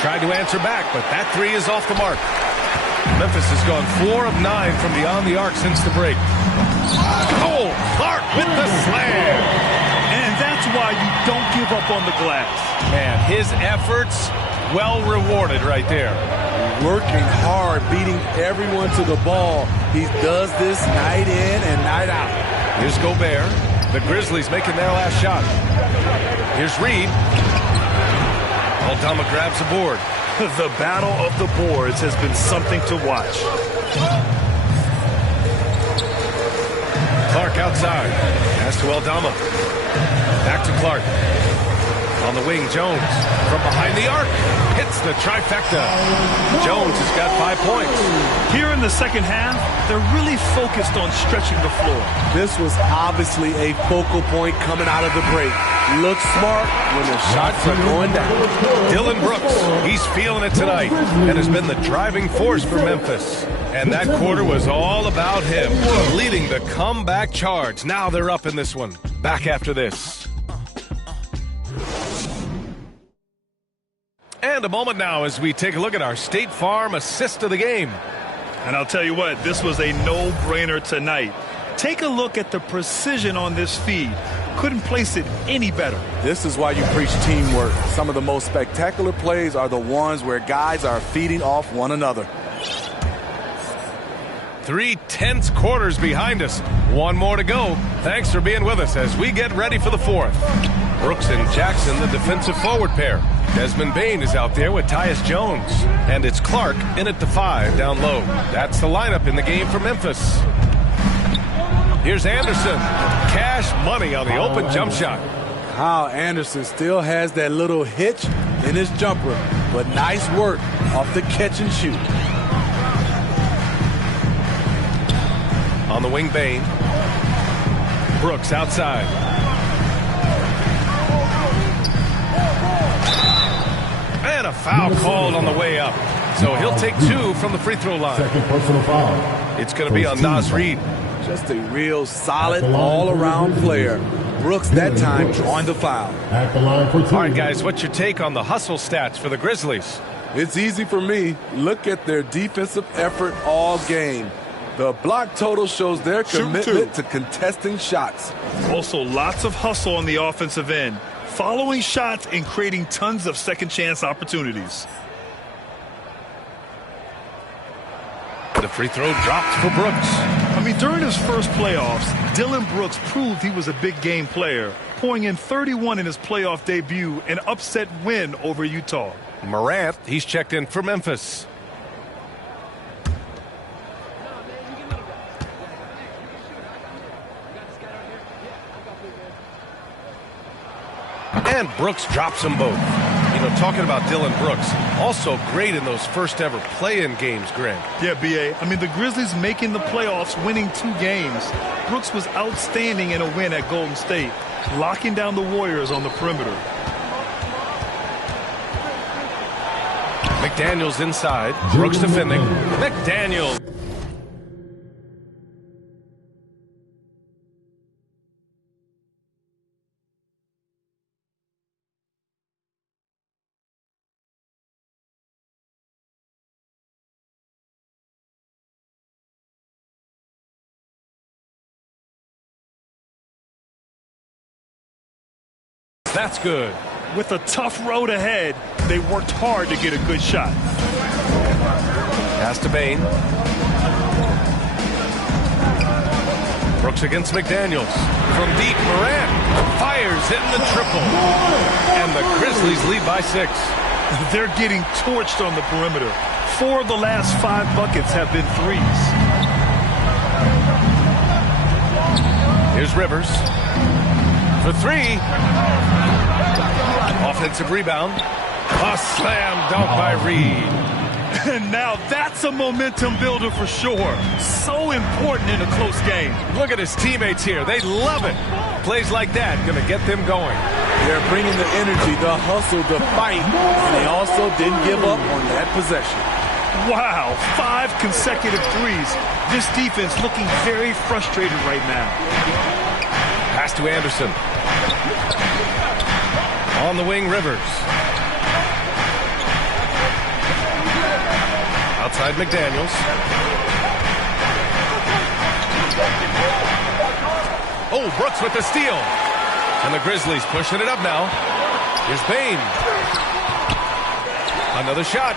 Tried to answer back, but that 3 is off the mark. Memphis has gone 4 of 9 from beyond the arc since the break. Oh, Clark with the slam. And that's why you don't give up on the glass. Man, his efforts well rewarded right there. Working hard, beating everyone to the ball. He does this night in and night out. Here's Gobert. The Grizzlies making their last shot. Here's Reed. Aldama grabs the board. The battle of the boards has been something to watch. Clark outside. Pass to Aldama. Back to Clark. On the wing, Jones. From behind the arc. Hits the trifecta. Jones has got 5 points. Here in the second half, they're really focused on stretching the floor. This was obviously a focal point coming out of the break. Look smart when the shots are going down. Dylan Brooks, he's feeling it tonight and has been the driving force for Memphis. And that quarter was all about him, leading the comeback charge. Now they're up in this one. Back after this. And a moment now as we take a look at our State Farm assist of the game. And I'll tell you what, this was a no-brainer tonight. Take a look at the precision on this feed. Couldn't place it any better. This is why you preach teamwork. Some of the most spectacular plays are the ones where guys are feeding off one another. 3 tense quarters behind us. One more to go. Thanks for being with us as we get ready for the fourth. Brooks and Jackson, the defensive forward pair. Desmond Bain is out there with Tyus Jones. And it's Clark in at the 5 down low. That's the lineup in the game for Memphis. Here's Anderson. Cash money on the open jump shot. Kyle Anderson still has that little hitch in his jumper, but nice work off the catch and shoot. On the wing, Bain. Brooks outside. And a foul called on the way up. So he'll take 2 from the free throw line. Second personal foul. It's going to be on Naz Reid. Just a real solid all-around player. Brooks that time drawing the foul. At the line for 2. All right, guys, what's your take on the hustle stats for the Grizzlies? It's easy for me. Look at their defensive effort all game. The block total shows their commitment to contesting shots. Also, lots of hustle on the offensive end. Following shots and creating tons of second chance opportunities. The free throw dropped for Brooks. I mean, during his first playoffs, Dylan Brooks proved he was a big game player, pouring in 31 in his playoff debut, an upset win over Utah. Morant, he's checked in for Memphis. And Brooks drops them both. You know, talking about Dylan Brooks, also great in those first ever play-in games, Greg. Yeah, B.A. I mean, the Grizzlies making the playoffs, winning 2 games. Brooks was outstanding in a win at Golden State, locking down the Warriors on the perimeter. McDaniels inside. Brooks defending. McDaniels. That's good. With a tough road ahead, they worked hard to get a good shot. Pass to Bain. Brooks against McDaniels. From deep, Morant fires, hitting the triple. And the Grizzlies lead by 6. They're getting torched on the perimeter. 4 of the last 5 buckets have been threes. Here's Rivers. For 3. Offensive rebound. A slam dunk by Reid. And now that's a momentum builder for sure. So important in a close game. Look at his teammates here. They love it. Plays like that going to get them going. They're bringing the energy, the hustle, the fight, and they also didn't give up on that possession. Wow, 5 consecutive threes. This defense looking very frustrated right now. Pass to Anderson. On the wing, Rivers. Outside McDaniels. Oh, Brooks with the steal. And the Grizzlies pushing it up now. Here's Bain. Another shot.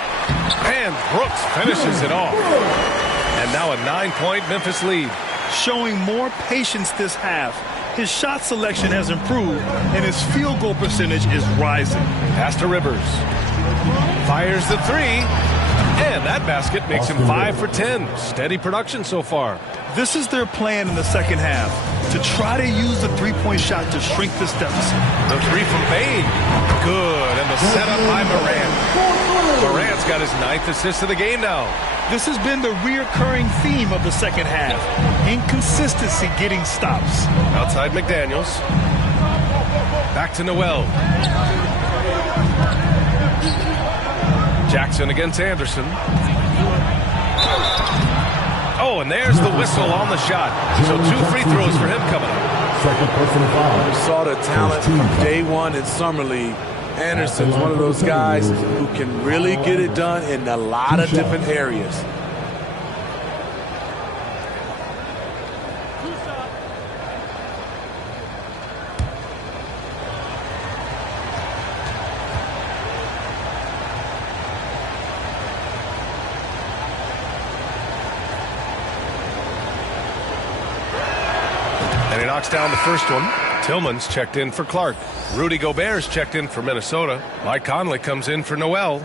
And Brooks finishes it off. And now a 9-point Memphis lead. Showing more patience this half. His shot selection has improved, and his field goal percentage is rising. Pass to Rivers. Fires the 3. And that basket makes him 5 for 10. Steady production so far. This is their plan in the second half, to try to use the three-point shot to shrink this deficit. The three from Bain. Good. And the setup by Morant. Morant's got his 9th assist of the game now. This has been the reoccurring theme of the second half. Inconsistency getting stops. Outside McDaniels. Back to Noel. Jackson against Anderson. Oh, and there's the whistle on the shot. So 2 free throws for him coming up. Second personal foul. We saw the talent from day one in Summer League. Anderson's one of those guys who can really get it done in a lot of different areas. And he knocks down the first one. Tillman's checked in for Clark. Rudy Gobert's checked in for Minnesota. Mike Conley comes in for Noel.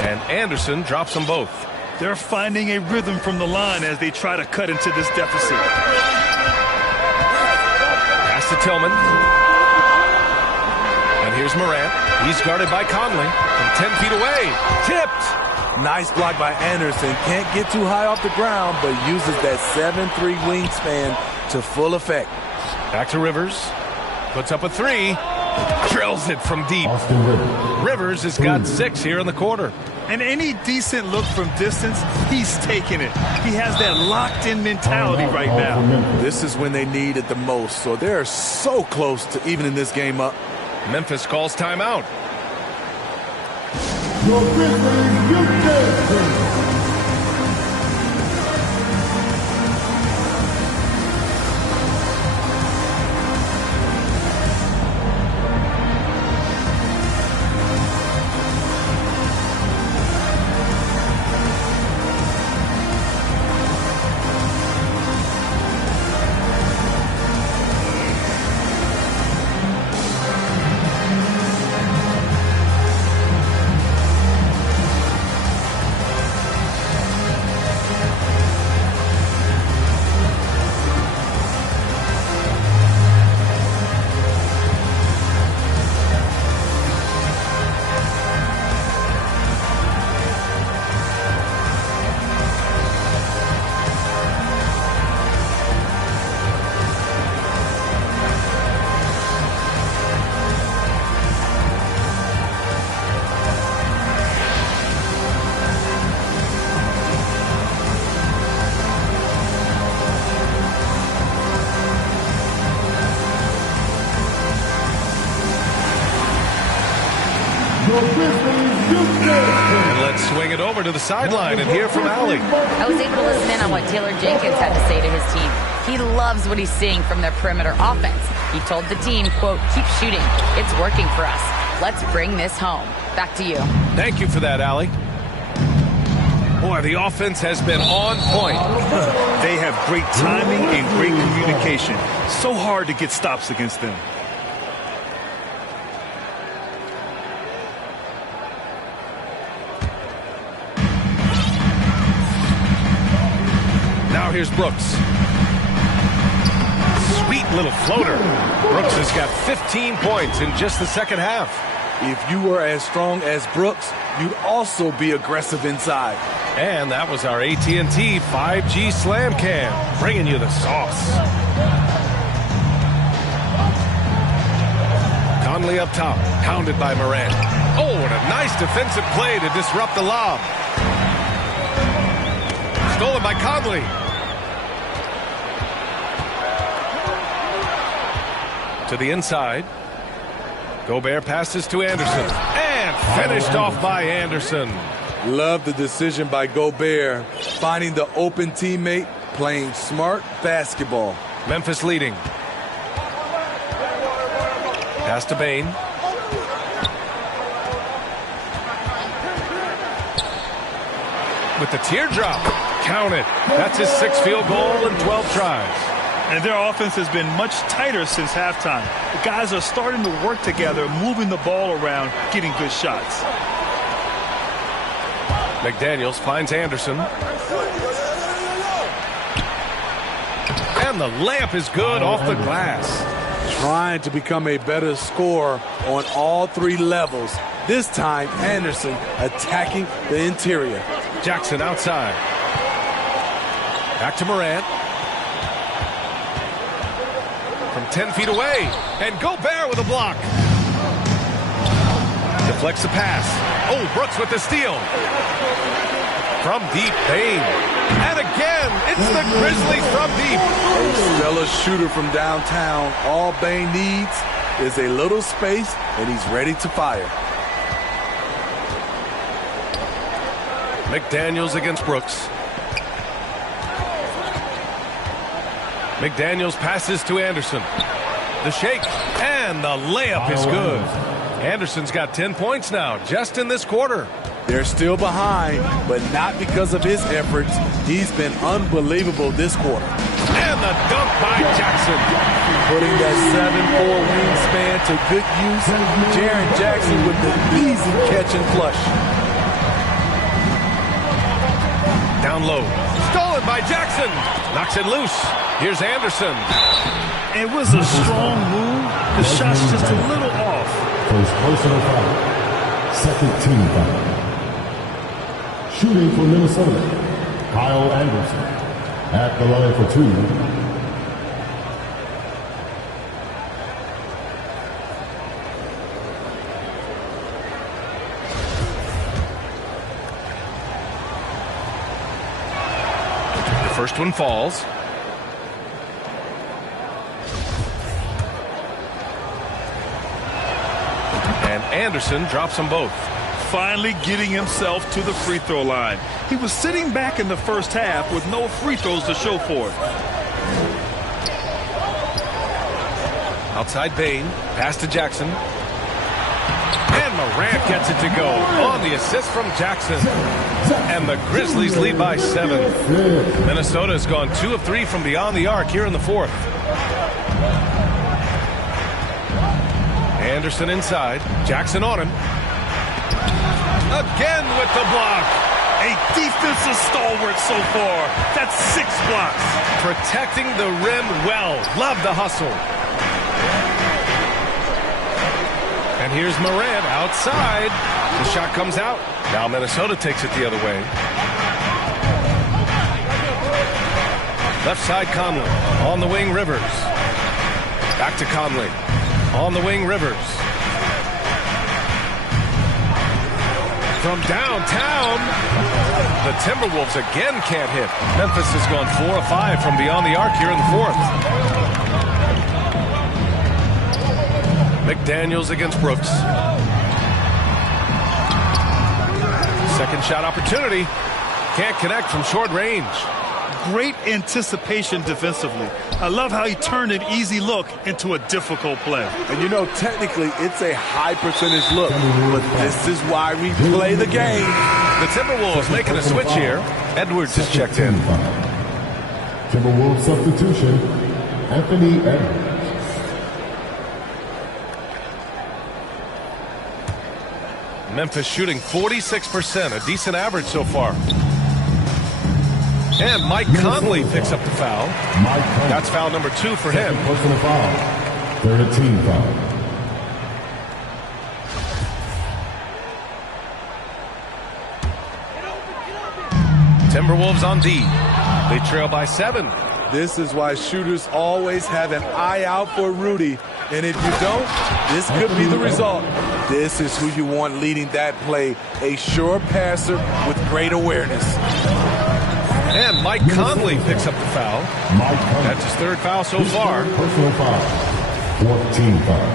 And Anderson drops them both. They're finding a rhythm from the line as they try to cut into this deficit. Pass to Tillman. And here's Morant. He's guarded by Conley from 10 feet away. Tipped. Nice block by Anderson. Can't get too high off the ground, but uses that 7'3" wingspan to full effect. Back to Rivers. Puts up a 3. Drills it from deep. Rivers has got 6 here in the quarter. And any decent look from distance, he's taking it. He has that locked-in mentality right now. This is when they need it the most, so they're so close to evening this game up. Memphis calls timeout. Your Grizzlies, you did. And let's swing it over to the sideline and hear from Allie. I was able to listen in on what Taylor Jenkins had to say to his team. He loves what he's seeing from their perimeter offense. He told the team, quote, "Keep shooting. It's working for us. Let's bring this home." Back to you. Thank you for that, Allie. Boy, the offense has been on point. They have great timing and great communication. So hard to get stops against them. Now here's Brooks. Sweet little floater. Brooks has got 15 points in just the second half. If you were as strong as Brooks, you'd also be aggressive inside. And that was our AT&T 5G Slam Cam, bringing you the sauce. Conley up top, pounded by Morant. Oh, and a nice defensive play to disrupt the lob. Stolen by Conley. To the inside. Gobert passes to Anderson. And finished off by Anderson. Love the decision by Gobert. Finding the open teammate, playing smart basketball. Memphis leading. Pass to Bain. With the teardrop. Count it. That's his 6th field goal in 12 tries. And their offense has been much tighter since halftime. The guys are starting to work together, moving the ball around, getting good shots. McDaniels finds Anderson. And the layup is good off the glass. Trying to become a better scorer on all three levels. This time, Anderson attacking the interior. Jackson outside. Back to Morant. From 10 feet away. And Gobert with a block. Deflects the pass. Oh, Brooks with the steal. From deep, Bane. And again, it's the Grizzlies from deep. A stellar shooter from downtown. All Bane needs is a little space, and he's ready to fire. McDaniels against Brooks. McDaniels passes to Anderson. The shake, and the layup is good. Anderson's got 10 points now, just in this quarter. They're still behind, but not because of his efforts. He's been unbelievable this quarter. And the dunk by Jackson. Putting that 7'4" wingspan to good use. Jaren Jackson with the easy catch and flush. Down low. Stolen by Jackson. Knocks it loose. Here's Anderson. It was a strong move. The shot's just a little off. First personal foul. Second team foul. Shooting for Minnesota, Kyle Anderson. At the line for two. The first one falls. And Anderson drops them both. Finally getting himself to the free throw line. He was sitting back in the first half with no free throws to show for it. Outside Bane. Pass to Jackson. And Morant gets it to go on the assist from Jackson. And the Grizzlies lead by 7. Minnesota has gone 2 of 3 from beyond the arc here in the fourth. Anderson inside. Jackson on him. Again with the block. A defensive stalwart so far. That's 6 blocks. Protecting the rim well. Love the hustle. And here's Morant outside. The shot comes out. Now Minnesota takes it the other way. Left side Conley. On the wing Rivers. Back to Conley. On the wing Rivers. From downtown, the Timberwolves again can't hit. Memphis has gone 4 of 5 from beyond the arc here in the fourth. McDaniels against Brooks. Second shot opportunity. Can't connect from short range. Great anticipation defensively. I love how he turned an easy look into a difficult play. And you know, technically, it's a high percentage look, but this is why we play the game. The Timberwolves making a switch here. Edwards has checked in. Timberwolves substitution, Anthony Edwards. Memphis shooting 46%, a decent average so far. And Mike Conley picks up the foul. That's foul number 2 for him. Personal foul. Third team foul. Timberwolves on D. They trail by 7. This is why shooters always have an eye out for Rudy. And if you don't, this could be the result. This is who you want leading that play. A sure passer with great awareness. And Mike Conley picks up the foul. That's his 3rd foul so far. Personal foul. 14 foul.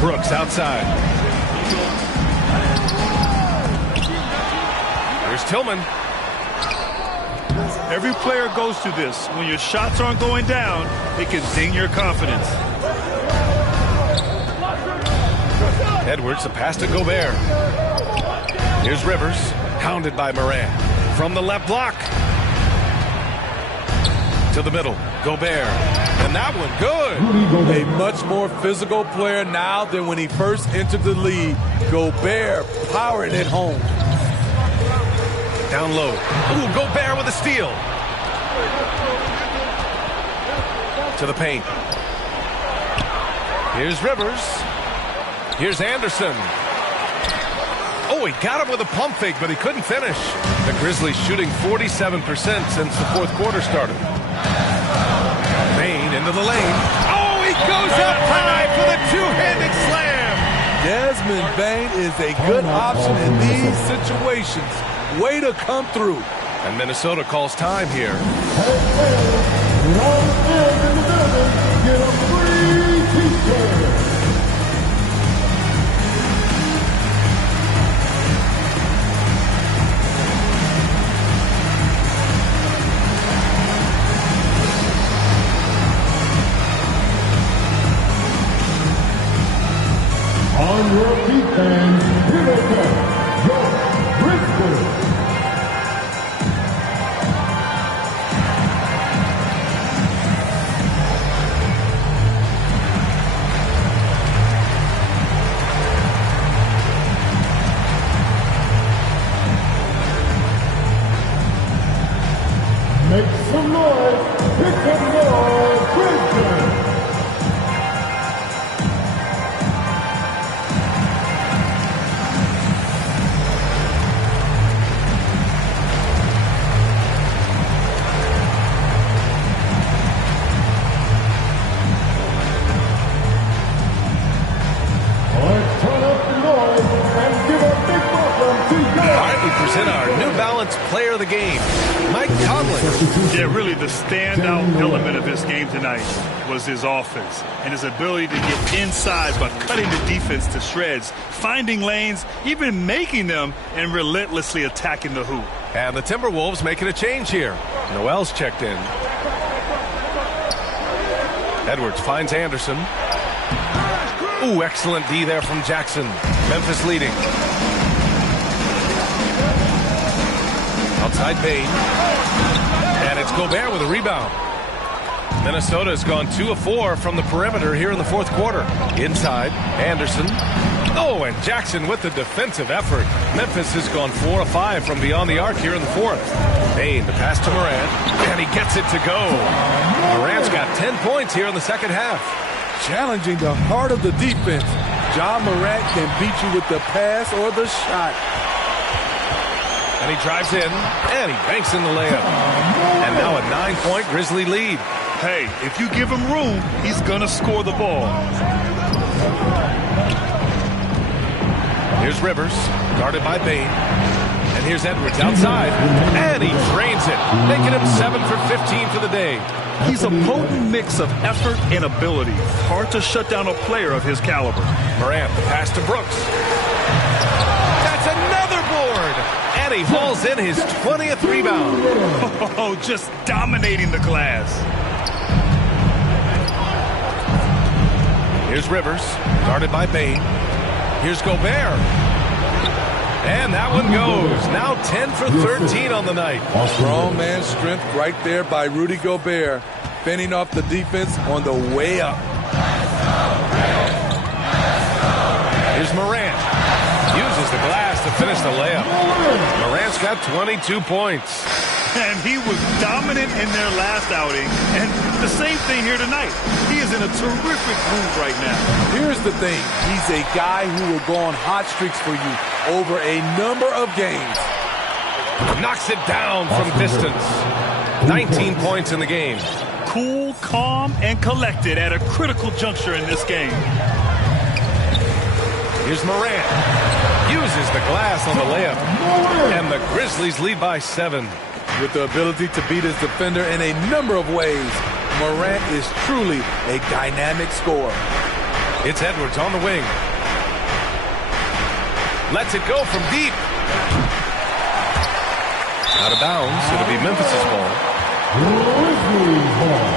Brooks outside. Here's Tillman. Every player goes through this. When your shots aren't going down, it can ding your confidence. Edwards, the pass to Gobert. Here's Rivers, hounded by Morant. From the left block. To the middle, Gobert. And that one, good. A much more physical player now than when he first entered the league. Gobert powering it home. Down low. Ooh, Gobert with a steal. To the paint. Here's Rivers. Here's Anderson. Oh, he got him with a pump fake, but he couldn't finish. The Grizzlies shooting 47% since the fourth quarter started. Bain into the lane. Oh, he goes up high for the two-handed slam. Desmond Bain is a good option in these situations. Way to come through. And Minnesota calls time here. Get a free t-shirt. On your defense, here they come, your Grizzlies. Make some noise, pick up more Grizzlies. In our New Balance player of the game, Mike Conley. Yeah, really the standout element of this game tonight was his offense and his ability to get inside by cutting the defense to shreds, finding lanes, even making them, and relentlessly attacking the hoop. And the Timberwolves making a change here. Noel's checked in. Edwards finds Anderson. Ooh, excellent D there from Jackson. Memphis leading. Outside Bain. And it's Gobert with a rebound. Minnesota has gone 2 of 4 from the perimeter here in the fourth quarter. Inside, Anderson. Oh, and Jackson with the defensive effort. Memphis has gone 4 of 5 from beyond the arc here in the fourth. Bain, the pass to Morant, and he gets it to go. Morant's got 10 points here in the second half. Challenging the heart of the defense. Ja Morant can beat you with the pass or the shot. And he drives in, and he banks in the layup. And now a 9-point Grizzly lead. Hey, if you give him room, he's going to score the ball. Here's Rivers, guarded by Bain. And here's Edwards outside, and he drains it, making him 7 for 15 for the day. He's a potent mix of effort and ability. Hard to shut down a player of his caliber. Morant, the pass to Brooks. That's another board! And he hauls in his 20th rebound. Oh, just dominating the glass. Here's Rivers, guarded by Bain. Here's Gobert. And that one goes. Now 10 for 13 on the night. Strong man strength right there by Rudy Gobert. Fending off the defense on the way up. Here's Morant. Uses the glass to finish the layup. Morant's got 22 points. And he was dominant in their last outing. And the same thing here tonight. He is in a terrific mood right now. Here's the thing. He's a guy who will go on hot streaks for you over a number of games. Knocks it down from distance. 19 points in the game. Cool, calm, and collected at a critical juncture in this game. Here's Morant. Uses the glass on the layup. And the Grizzlies lead by 7. With the ability to beat his defender in a number of ways, Morant is truly a dynamic scorer. It's Edwards on the wing. Lets it go from deep. Out of bounds. It'll be Memphis's ball. Grizzlies ball.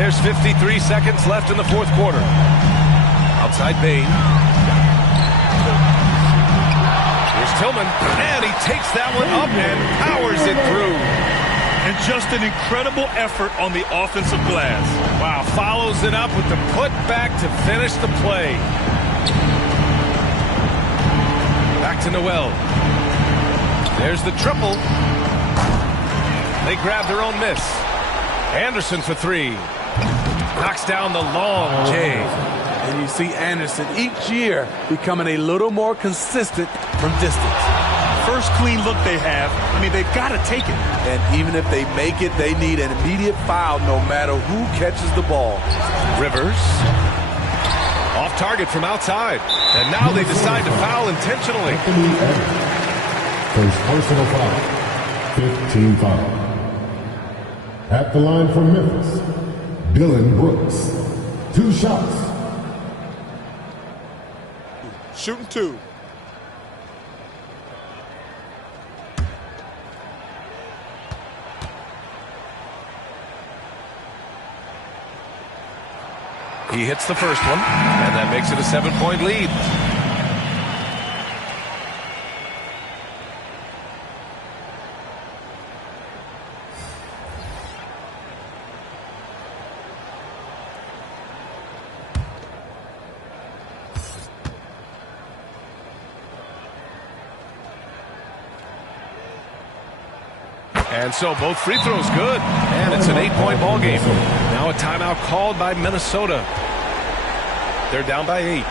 There's 53 seconds left in the fourth quarter. Outside Bain. Here's Tillman, and he takes that one up and powers it through. And just an incredible effort on the offensive glass. Wow, follows it up with the putback to finish the play. Back to Noel. There's the triple. They grab their own miss. Anderson for three. Knocks down the long J. And you see Anderson each year becoming a little more consistent from distance. First clean look they have. I mean, they've got to take it. And even if they make it, they need an immediate foul no matter who catches the ball. Rivers. Off target from outside. And now they decide to foul intentionally. First personal foul. 15 foul. At the line for Memphis, Dylan Brooks. 2 shots. Shooting 2. He hits the first one, and that makes it a 7-point lead. And so both free throws good. And it's an 8-point ball game. Now a timeout called by Minnesota. They're down by 8.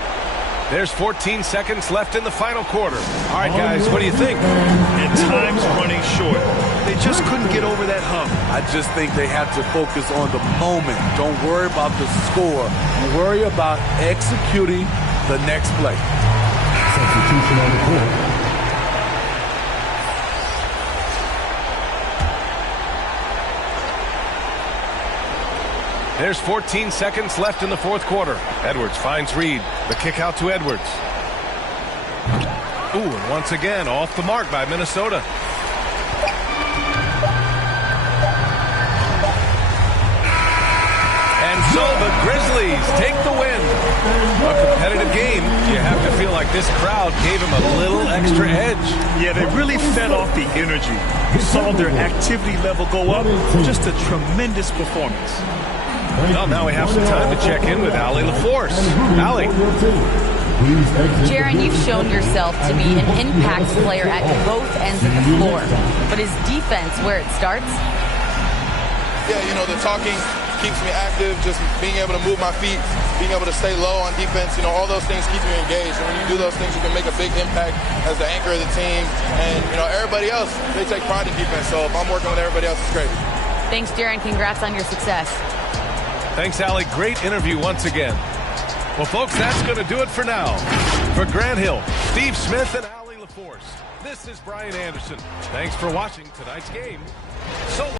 There's 14 seconds left in the final quarter. All right, guys, what do you think? And time's running short. They just couldn't get over that hump. I just think they have to focus on the moment. Don't worry about the score. Worry about executing the next play. Substitution on the court. There's 14 seconds left in the fourth quarter. Edwards finds Reed. The kick out to Edwards. Ooh, and once again, off the mark by Minnesota. And so the Grizzlies take the win. A competitive game. You have to feel like this crowd gave them a little extra edge. Yeah, they really fed off the energy. You saw their activity level go up. Just a tremendous performance. Well, now we have some time to check in with Allie LaForce. Allie. Jaron, you've shown yourself to be an impact player at both ends of the floor. But is defense where it starts? Yeah, you know, the talking keeps me active, just being able to move my feet, being able to stay low on defense, you know, all those things keep me engaged. And when you do those things, you can make a big impact as the anchor of the team. And, you know, everybody else, they take pride in defense. So if I'm working with everybody else, it's great. Thanks, Jaron. Congrats on your success. Thanks, Allie. Great interview once again. Well, folks, that's going to do it for now. For Grant Hill, Steve Smith, and Allie LaForce, this is Brian Anderson. Thanks for watching tonight's game. So